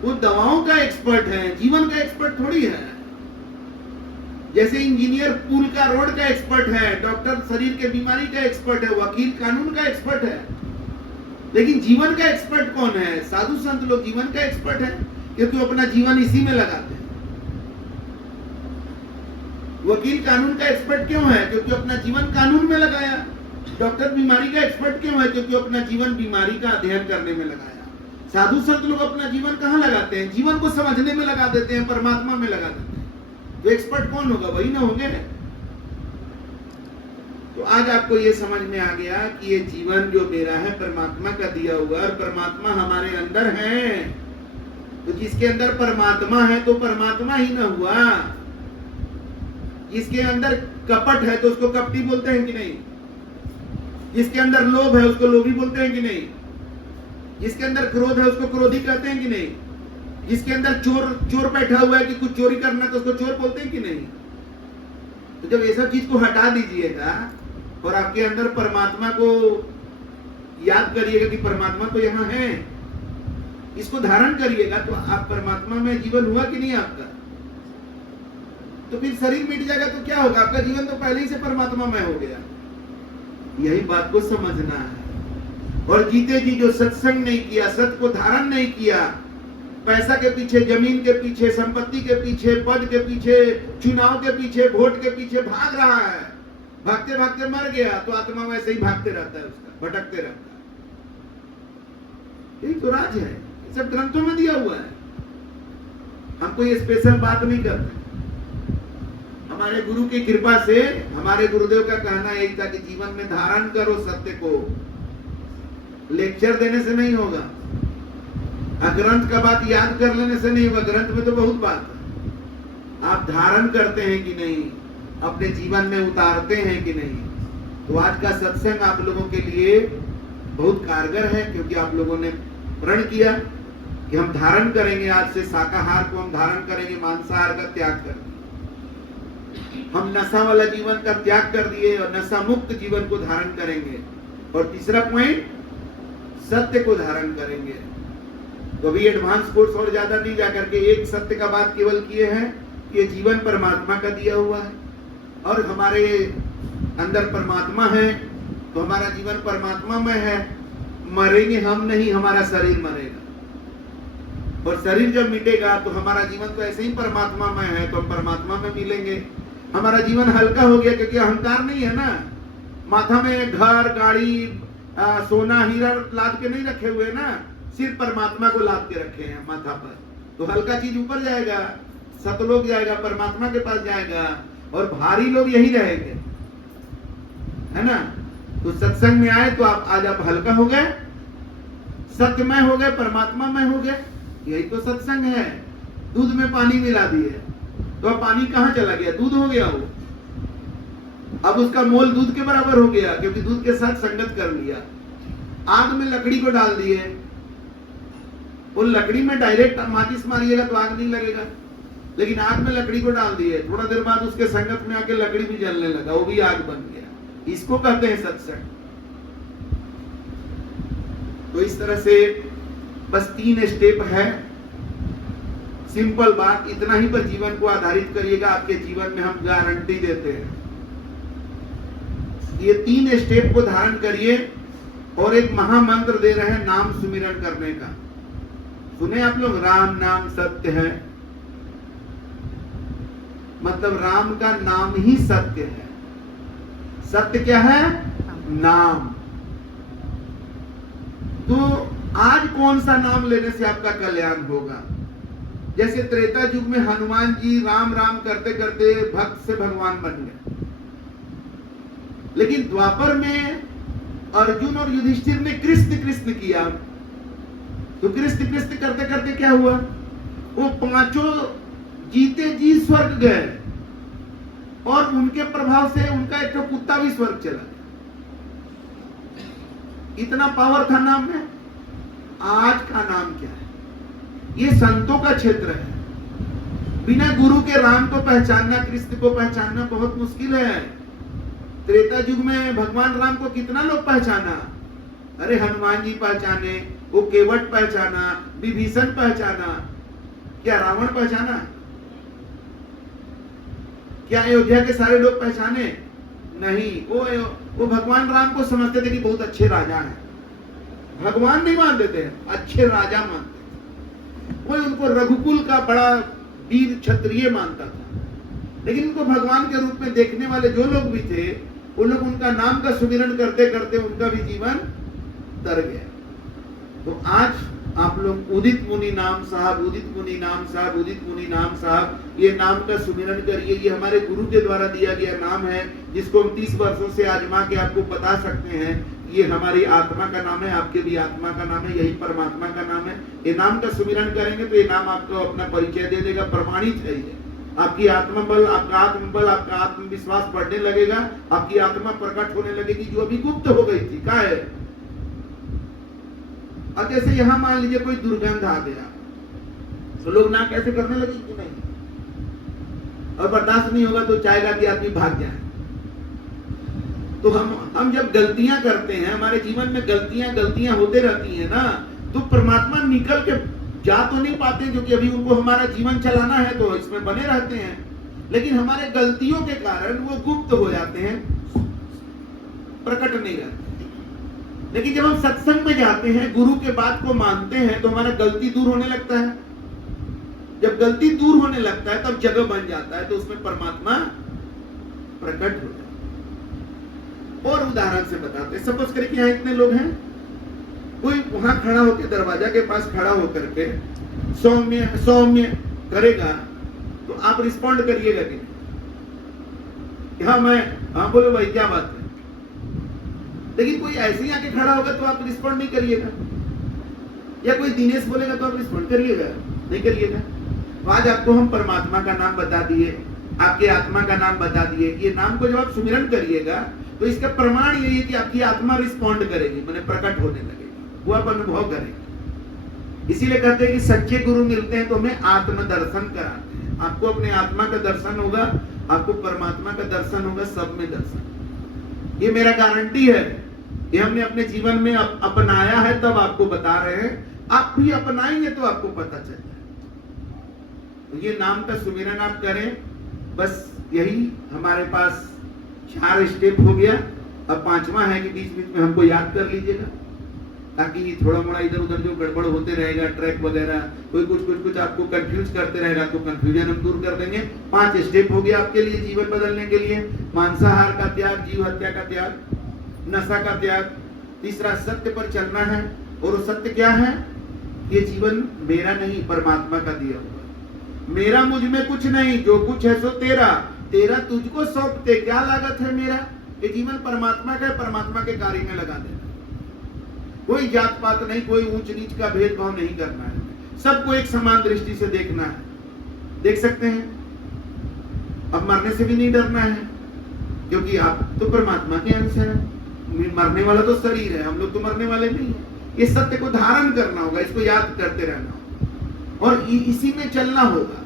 वो दवाओं का एक्सपर्ट है, जीवन का एक्सपर्ट थोड़ी है। जैसे इंजीनियर पुल का रोड का एक्सपर्ट है, डॉक्टर शरीर के बीमारी का एक्सपर्ट है, वकील कानून का एक्सपर्ट है। लेकिन जीवन का एक्सपर्ट कौन है? साधु संत लोग जीवन का एक्सपर्ट है, क्योंकि वो अपना जीवन इसी में लगाते हैं। वकील कानून का एक्सपर्ट क्यों है? क्योंकि अपना जीवन कानून में लगाया। डॉक्टर बीमारी का एक्सपर्ट क्यों है? क्योंकि अपना जीवन बीमारी का अध्ययन करने में लगाया। साधु संत लोग अपना जीवन कहाँ लगाते हैं? जीवन को समझने में लगा देते हैं, परमात्मा में लगा देते हैं। तो एक्सपर्ट कौन होगा? वही ना होंगे। तो आज आपको ये समझ में आ गया कि ये जीवन जो मेरा है परमात्मा का दिया हुआ, और परमात्मा हमारे अंदर है। तो जिसके अंदर परमात्मा है तो परमात्मा ही ना हुआ। जिसके अंदर कपट है तो उसको कपटी बोलते हैं कि नहीं? जिसके अंदर लोभ है उसको लोभी बोलते हैं कि नहीं? जिसके अंदर क्रोध है उसको क्रोधी कहते हैं कि नहीं? जिसके अंदर चोर बैठा हुआ है कि कुछ चोरी करना तो उसको चोर बोलते हैं कि नहीं? तो जब ये सब चीज को हटा दीजिएगा और आपके अंदर परमात्मा को याद करिएगा कि परमात्मा तो यहाँ है, इसको धारण करिएगा, तो आप परमात्मा में जीवन हुआ कि नहीं आपका? तो फिर शरीर मिट जाएगा तो क्या होगा? आपका जीवन तो पहले ही से परमात्मा में हो गया। यही बात को समझना है। और जीते जी जो सत्संग नहीं किया, सत्य को धारण नहीं किया, पैसा के पीछे, जमीन के पीछे, संपत्ति के पीछे, पद के पीछे, चुनाव के पीछे, वोट के पीछे भाग रहा है, भागते भागते मर गया, तो आत्मा वैसे ही भागते रहता है, उसका भटकते रहता है। यही तो राज है, सब ग्रंथों में दिया हुआ है। हम कोई स्पेशल बात नहीं करते। हमारे गुरु की कृपा से, हमारे गुरुदेव का कहना यही था कि जीवन में धारण करो सत्य को, लेक्चर देने से नहीं होगा, ग्रंथ का बात याद कर लेने से नहीं होगा। ग्रंथ में तो बहुत बात है, आप धारण करते हैं कि नहीं, अपने जीवन में उतारते हैं कि नहीं। तो आज का सत्संग आप लोगों के लिए बहुत कारगर है, क्योंकि आप लोगों ने प्रण किया कि हम धारण करेंगे, आज से शाकाहार को हम धारण करेंगे, मांसाहार का त्याग कर दिए, हम नशा वाला जीवन का त्याग कर दिए और नशा मुक्त जीवन को धारण करेंगे। और तीसरा पॉइंट, सत्य को धारण करेंगे। तो अभी एडवांस कोर्स और ज्यादा नहीं जाकर के एक सत्य का बात केवल किए हैं कि ये जीवन परमात्मा का दिया हुआ है और हमारे अंदर परमात्मा है, तो हमारा जीवन परमात्मा में है। मरेंगे हम नहीं, हमारा शरीर मरेगा, और शरीर जब मिटेगा तो हमारा जीवन तो ऐसे ही परमात्मा में है, तो हम परमात्मा में मिलेंगे। हमारा जीवन हल्का हो गया, क्योंकि अहंकार नहीं है ना। माथा में घर, गाड़ी, सोना, हीरा लाद के नहीं रखे हुए ना, सिर्फ परमात्मा को लाद के रखे हैं माथा पर। तो हल्का चीज ऊपर जाएगा, सतलोक जाएगा, परमात्मा के पास जाएगा, और भारी लोग यही रहेंगे, है ना। तो सत्संग में आए तो आज आप हल्का हो गए, सत्यमय हो गए, परमात्मा में हो गए। यही तो सत्संग है। दूध में पानी मिला दिए तो अब पानी कहाँ चला गया? दूध हो गया वो। अब उसका मोल दूध के बराबर हो गया, क्योंकि दूध के साथ संगत कर लिया। आग में लकड़ी को डाल दिए, वो लकड़ी में डायरेक्ट माचिस मारिएगा तो आग नहीं लगेगा, लेकिन आग में लकड़ी को डाल दिए, थोड़ा देर बाद उसके संगत में आके लकड़ी भी जलने लगा, वो भी आग बन गया। इसको कहते हैं सत्संग। तो इस तरह से बस 3 स्टेप है, सिंपल बात, इतना ही पर जीवन को आधारित करिएगा, आपके जीवन में हम गारंटी देते हैं। ये 3 स्टेप को धारण करिए और एक महामंत्र दे रहे हैं नाम सुमिरन करने का। सुने आप लोग, राम नाम सत्य है, मतलब राम का नाम ही सत्य है। सत्य क्या है? नाम। तो आज कौन सा नाम लेने से आपका कल्याण होगा? जैसे त्रेता युग में हनुमान जी राम राम करते करते भक्त से भगवान बन गए, लेकिन द्वापर में अर्जुन और युधिष्ठिर ने कृष्ण कृष्ण किया। तो कृष्ण कृष्ण करते करते क्या हुआ? वो पांचों जीते जी स्वर्ग गए और उनके प्रभाव से उनका एक कुत्ता भी स्वर्ग चला गया। इतना पावर था नाम में। आज का नाम क्या है? ये संतों का क्षेत्र है। बिना गुरु के राम को पहचानना, कृष्ण को पहचानना बहुत मुश्किल है। त्रेता युग में भगवान राम को कितना लोग पहचाना? अरे हनुमान जी पहचाने, वो केवट पहचाना, विभीषण पहचाना, क्या रावण पहचाना? क्या अयोध्या के सारे लोग पहचाने? नहीं। वो भगवान राम को समझते थे कि बहुत अच्छे राजा हैं। भगवान नहीं मानते थे, अच्छे राजा मानते थे। कोई उनको रघुकुल का बड़ा वीर क्षत्रिय मानता था, लेकिन उनको भगवान के रूप में देखने वाले जो लोग भी थे, वो लोग उनका नाम का सुमिरन करते करते उनका भी जीवन तर गया। तो आज आप लोग उदित मुनि नाम साहब, उदित मुनि नाम साहब, उदित मुनि नाम साहब, ये नाम का सुमिरन करिए। ये हमारे गुरु के द्वारा दिया गया नाम है, जिसको हम 30 वर्षों से आजमा के आपको बता सकते हैं। ये हमारी आत्मा का नाम है, आपके भी आत्मा का नाम है, यही परमात्मा का नाम है। ये नाम का सुमिरन करेंगे तो ये नाम आपको अपना परिचय दे देगा, प्रमाणित है ये। आपकी आत्मबल, आपका आत्मबल, आपका आत्मविश्वास बढ़ने लगेगा, आपकी आत्मा प्रकट होने लगेगी जो अभी गुप्त हो गई थी। क्या है? अब जैसे यहां मान लीजिए कोई दुर्गंध आ गया तो लोग ना कैसे करने लगे कि नहीं, और बर्दाश्त नहीं होगा तो चाहेगा कि आदमी भाग जाए। तो हम जब गलतियां करते हैं, हमारे जीवन में गलतियां होते रहती हैं ना, तो परमात्मा निकल के जा तो नहीं पाते, क्योंकि अभी उनको हमारा जीवन चलाना है तो इसमें बने रहते हैं, लेकिन हमारे गलतियों के कारण वो गुप्त हो जाते हैं, प्रकट नहीं रहते। लेकिन जब हम सत्संग में जाते हैं, गुरु के बात को मानते हैं, तो हमारा गलती दूर होने लगता है। जब गलती दूर होने लगता है तब जगह बन जाता है, तो उसमें परमात्मा प्रकट हो जाता है। और उदाहरण से बताते हैं, सपोज करें कि यहाँ इतने लोग हैं, कोई वहां खड़ा होकर दरवाजा के पास खड़ा होकर के सौम्य सौम्य करेगा, तो आप रिस्पॉन्ड करिएगा कि नहीं? हाँ बोलो भाई क्या बात है। लेकिन कोई ऐसे ही आके खड़ा होगा तो आप रिस्पॉन्ड नहीं करिएगा, या कोई दिनेश बोलेगा तो आप रिस्पॉन्ड करिएगा? नहीं करिएगा। तो आज आपको हम परमात्मा का नाम बता दिए, आपके आत्मा का नाम बता दिए। ये नाम को जब आप सुमिरन करिएगा तो इसका प्रमाण यही है कि आपकी आत्मा रिस्पॉन्ड करेगी, मैंने प्रकट होने लगेगी, वो आप अनुभव करेंगे। इसीलिए कहते हैं कि सच्चे गुरु मिलते हैं तो हमें आत्म दर्शन कराते हैं। आपको अपने आत्मा का दर्शन होगा, आपको परमात्मा का दर्शन होगा, सब में दर्शन। ये मेरा गारंटी है, ये हमने अपने जीवन में अपनाया है, तब आपको बता रहे हैं। आप भी अपनाएंगे तो आपको पता चल जाए। तो ये नाम का सुमिरन आप करें। बस यही हमारे पास 4 स्टेप हो गया। अब 5वां है कि बीच बीच में हमको याद कर लीजिएगा, ताकि थोड़ा मोड़ा इधर उधर जो गड़बड़ होते रहेगा, ट्रैक वगैरह, कोई कुछ आपको कंफ्यूज करते रहेगा, तो कंफ्यूजन हम दूर कर देंगे। 5 स्टेप हो गया आपके लिए जीवन बदलने के लिए। मांसाहार का त्याग, जीव हत्या का त्याग, नशा का त्याग। तीसरा, सत्य पर चलना है। और वो सत्य क्या है? ये जीवन मेरा नहीं, परमात्मा का दिया हुआ। मेरा मुझ में कुछ नहीं, जो कुछ है सो तेरा, तेरा तुझको सौंपते, क्या लागत है मेरा? ये जीवन परमात्मा का, परमात्मा के कार्य में लगा देना। कोई जात पात नहीं, कोई ऊंच नीच का भेदभाव नहीं करना है, सबको एक समान दृष्टि से देखना है। देख सकते हैं, अब मरने से भी नहीं डरना है, क्योंकि आप तो परमात्मा के अंश हैं। मरने वाला तो शरीर है, हम लोग तो मरने वाले नहीं है। ये सत्य को धारण करना होगा, इसको याद करते रहना होगा और इसी में चलना होगा।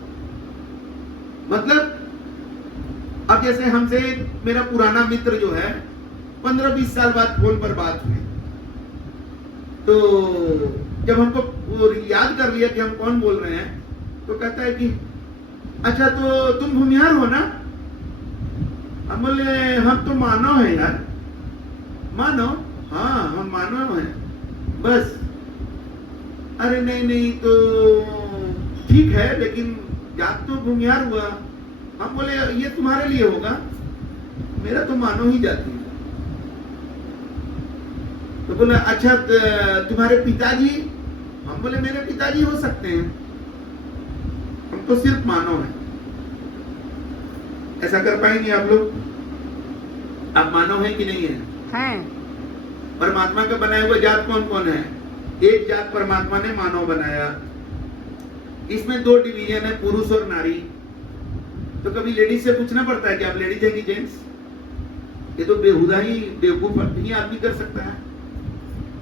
मतलब अब जैसे हमसे मेरा पुराना मित्र जो है, 15-20 साल बाद फोन पर बात हुई, तो जब हमको वो याद कर लिया कि हम कौन बोल रहे हैं, तो कहता है कि अच्छा तो तुम भूमिहार हो ना? हम बोले हम तो मानव है यार। मानव? हाँ हम मानव हैं बस। अरे नहीं नहीं तो ठीक है, लेकिन जात तो भूमिहार हुआ। हम बोले ये तुम्हारे लिए होगा, मेरा तो मानव ही जाति है। तो बोले अच्छा तुम्हारे पिताजी? हम बोले मेरे पिताजी हो सकते हैं, हम तो सिर्फ मानव हैं। ऐसा कर पाएंगे आप लोग? आप मानव हैं कि नहीं है? हैं। परमात्मा का बनाया हुआ जात कौन कौन है? एक जात परमात्मा ने मानव बनाया, इसमें दो डिवीजन है, पुरुष और नारी। तो कभी लेडीज से पूछना पड़ता है कि आप लेडीज है कि जेंट्स? ये तो बेहुदा ही बेवकूफ ही आदमी कर सकता है।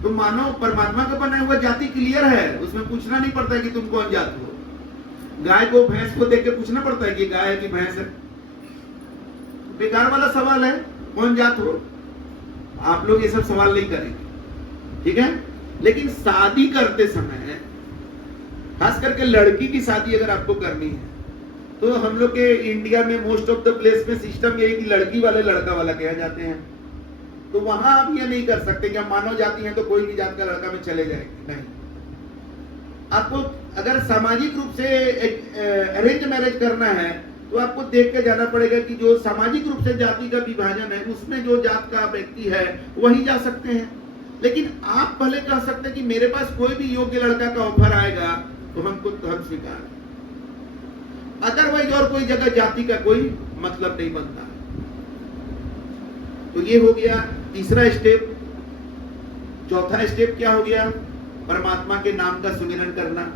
तो मानव परमात्मा का बनाया हुआ जाति क्लियर है, उसमें पूछना नहीं पड़ता है कि तुम कौन जात हो। गाय को भैंस को देख के पूछना पड़ता है कि गाय है कि भैंस है? बेकार वाला सवाल है, कौन जात हो। आप लोग ये सब सवाल नहीं करेंगे, ठीक है? लेकिन शादी करते समय, खास करके लड़की की शादी अगर आपको करनी है, तो हम लोग के इंडिया में मोस्ट ऑफ द प्लेस में सिस्टम यही कि लड़की वाले लड़का वाला कहे जाते हैं। तो वहां आप ये नहीं कर सकते कि हम मानव जाति हैं तो कोई भी जात का लड़का में चले जाएंगे, नहीं। आपको अगर सामाजिक रूप से अरेंज मैरिज करना है तो आपको देख के जाना पड़ेगा कि जो सामाजिक रूप से जाति का विभाजन है उसमें जो जात का व्यक्ति है वही जा सकते हैं। लेकिन आप पहले कह सकते हैं कि मेरे पास कोई भी योग्य लड़का का ऑफर आएगा तो हम स्वीकार, अदरवाइज और कोई जगह जाति का कोई मतलब नहीं बनता। तो ये हो गया तीसरा स्टेप। चौथा स्टेप क्या हो गया? परमात्मा के नाम का सुमिरन करना।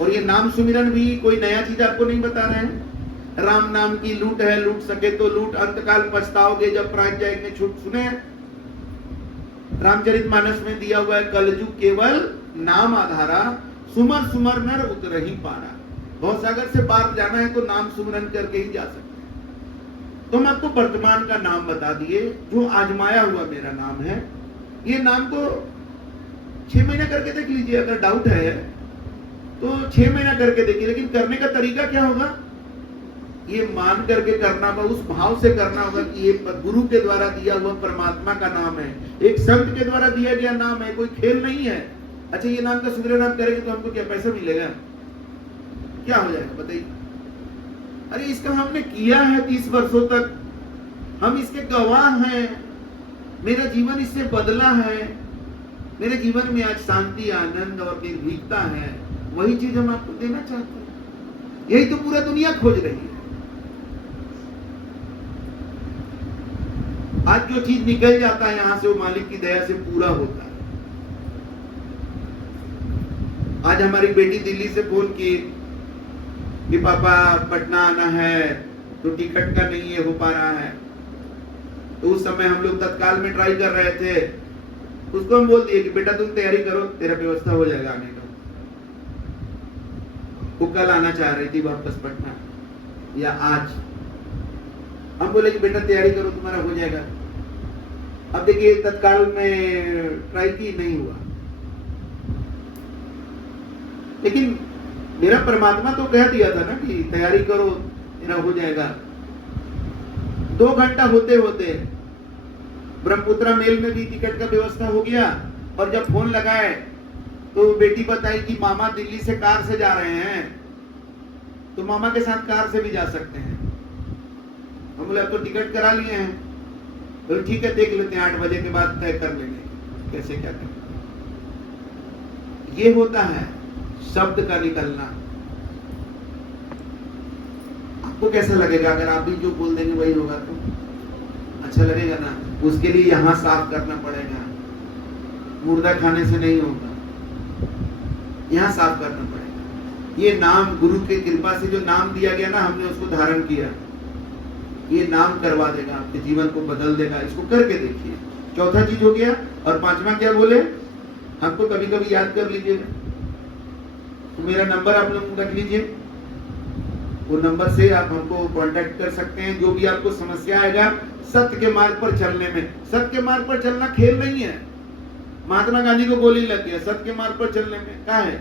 और ये नाम सुमिरन भी कोई नया चीज आपको नहीं बता रहे हैं। राम नाम की लूट है, लूट सके तो लूट, अंतकाल पछताओगे जब प्राण जाएंगे छूट। सुने रामचरितमानस में दिया हुआ है, कलयुग केवल नाम आधारा, सुमर सुमर नर उतर ही पारा। भव सागर से पार जाना है तो नाम सुमरन करके ही जा सकते हैं। तो हम आपको वर्तमान का नाम बता दिए, जो आजमाया हुआ मेरा नाम है। ये नाम को 6 महीने करके देख लीजिए, अगर डाउट है तो 6 महीना करके देखिए। लेकिन करने का तरीका क्या होगा? ये मान करके करना होगा, उस भाव से करना होगा कि ये गुरु के द्वारा दिया हुआ परमात्मा का नाम है, एक संत के द्वारा दिया गया नाम है, कोई खेल नहीं है। अच्छा ये नाम का सुमिरन आप करेंगे तो हमको क्या पैसा मिलेगा? क्या हो जाएगा बताइए? अरे इसका हमने किया है 30 वर्षों तक, हम इसके गवाह हैं, मेरा जीवन इससे बदला है, मेरे जीवन में आज शांति, आनंद और निर्भीकता है। वही चीज हम आपको देना चाहते हैं। यही तो पूरा दुनिया खोज रही है। आज जो चीज निकल जाता है यहां से वो मालिक की दया से पूरा होता है। आज हमारी बेटी दिल्ली से फोन की कि पापा पटना आना है तो टिकट का नहीं है, हो पा रहा है। तो उस समय हम लोग तत्काल में ट्राई कर रहे थे। उसको हम बोल दिए कि बेटा तुम तैयारी करो, तेरा व्यवस्था हो जाएगा आने का। वो कल आना चाह रही थी वापस पटना या आज। हम बोले कि बेटा तैयारी करो, तुम्हारा हो जाएगा। अब देखिए तत्काल में ट्राई की, नहीं हुआ। लेकिन मेरा परमात्मा तो कह दिया था ना कि तैयारी करो, तेरा हो जाएगा। 2 घंटा होते होते ब्रह्मपुत्रा मेल में भी टिकट का व्यवस्था हो गया। और जब फोन लगाए तो बेटी बताई कि मामा दिल्ली से कार से जा रहे हैं, तो मामा के साथ कार से भी जा सकते हैं। हम बोले अब तो टिकट करा लिए हैं। तो ठीक है देख लेते हैं, 8 बजे के बाद तय कर लेंगे कैसे क्या करना। ये होता है शब्द का निकलना। आपको कैसा लगेगा अगर आप भी जो बोल देंगे वही होगा? तो अच्छा लगेगा ना? उसके लिए यहाँ साफ करना पड़ेगा, मुर्दा खाने से नहीं होगा, यहाँ साफ करना पड़ेगा। ये नाम गुरु की कृपा से जो नाम दिया गया ना, हमने उसको धारण किया, ये नाम करवा देगा, आपके जीवन को बदल देगा। इसको करके देखिए। चौथा चीज हो गया। और 5वां क्या बोले? हमको कभी कभी याद कर लीजिएगा। तो मेरा नंबर आप लोग रख लीजिए, वो नंबर से आप हमको कांटेक्ट कर सकते हैं। जो भी आपको समस्या आएगा सत्य के मार्ग पर चलने में, सत्य के मार्ग पर चलना खेल नहीं है। महात्मा गांधी को गोली लग गया सत्य के मार्ग पर चलने में, कहा है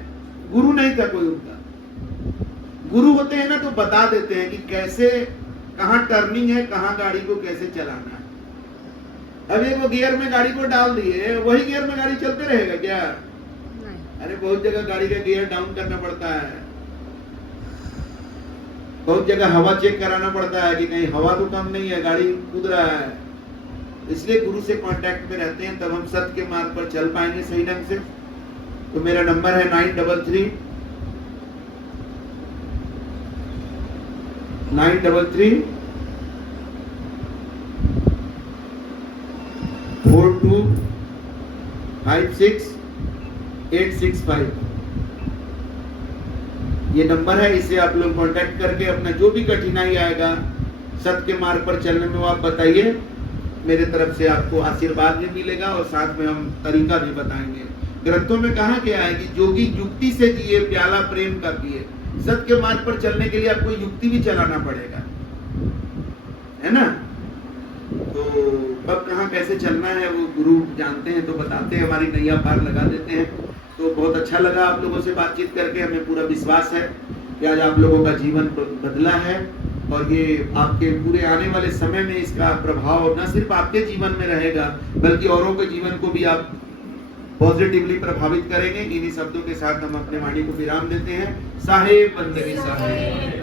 गुरु नहीं था कोई उनका। गुरु होते हैं ना तो बता देते हैं कि कैसे, कहाँ टर्निंग है, कहाँ गाड़ी को कैसे चलाना है। अभी वो गियर में गाड़ी को डाल दिए, वही गियर में गाड़ी चलते रहेगा क्या? अरे बहुत जगह गाड़ी का गियर डाउन करना पड़ता है, बहुत जगह हवा चेक कराना पड़ता है कि कहीं हवा तो कम नहीं है, गाड़ी कूद रहा है। इसलिए गुरु से कांटेक्ट में रहते हैं, तब हम सत्य के मार्ग पर चल पाएंगे सही ढंग से। तो मेरा नंबर है 933 42 56 865। ये नंबर है, इसे आप लोग कांटेक्ट करके अपना जो भी कठिनाई आएगा सत्य के मार्ग पर चलने में वो आप बताइए। मेरे तरफ से आपको आशीर्वाद भी मिलेगा और साथ में हम तरीका भी बताएंगे। ग्रंथों में कहा गया है कि जोगी युक्ति से जिए प्याला प्रेम का पिए। सत्य के मार्ग पर चलने के लिए आपको युक्ति भी चलाना पड़ेगा, है ना। तो कब कहाँ कैसे चलना है वो गुरु जानते हैं, तो बताते हैं, हमारी नैया पार लगा देते हैं। तो बहुत अच्छा लगा आप लोगों से बातचीत करके। हमें पूरा विश्वास है कि आज आप लोगों का जीवन बदला है और ये आपके पूरे आने वाले समय में इसका प्रभाव न सिर्फ आपके जीवन में रहेगा बल्कि औरों के जीवन को भी आप पॉजिटिवली प्रभावित करेंगे। इन्हीं शब्दों के साथ हम अपने वाणी को विराम देते हैं। साहेब बंदगी साहेब।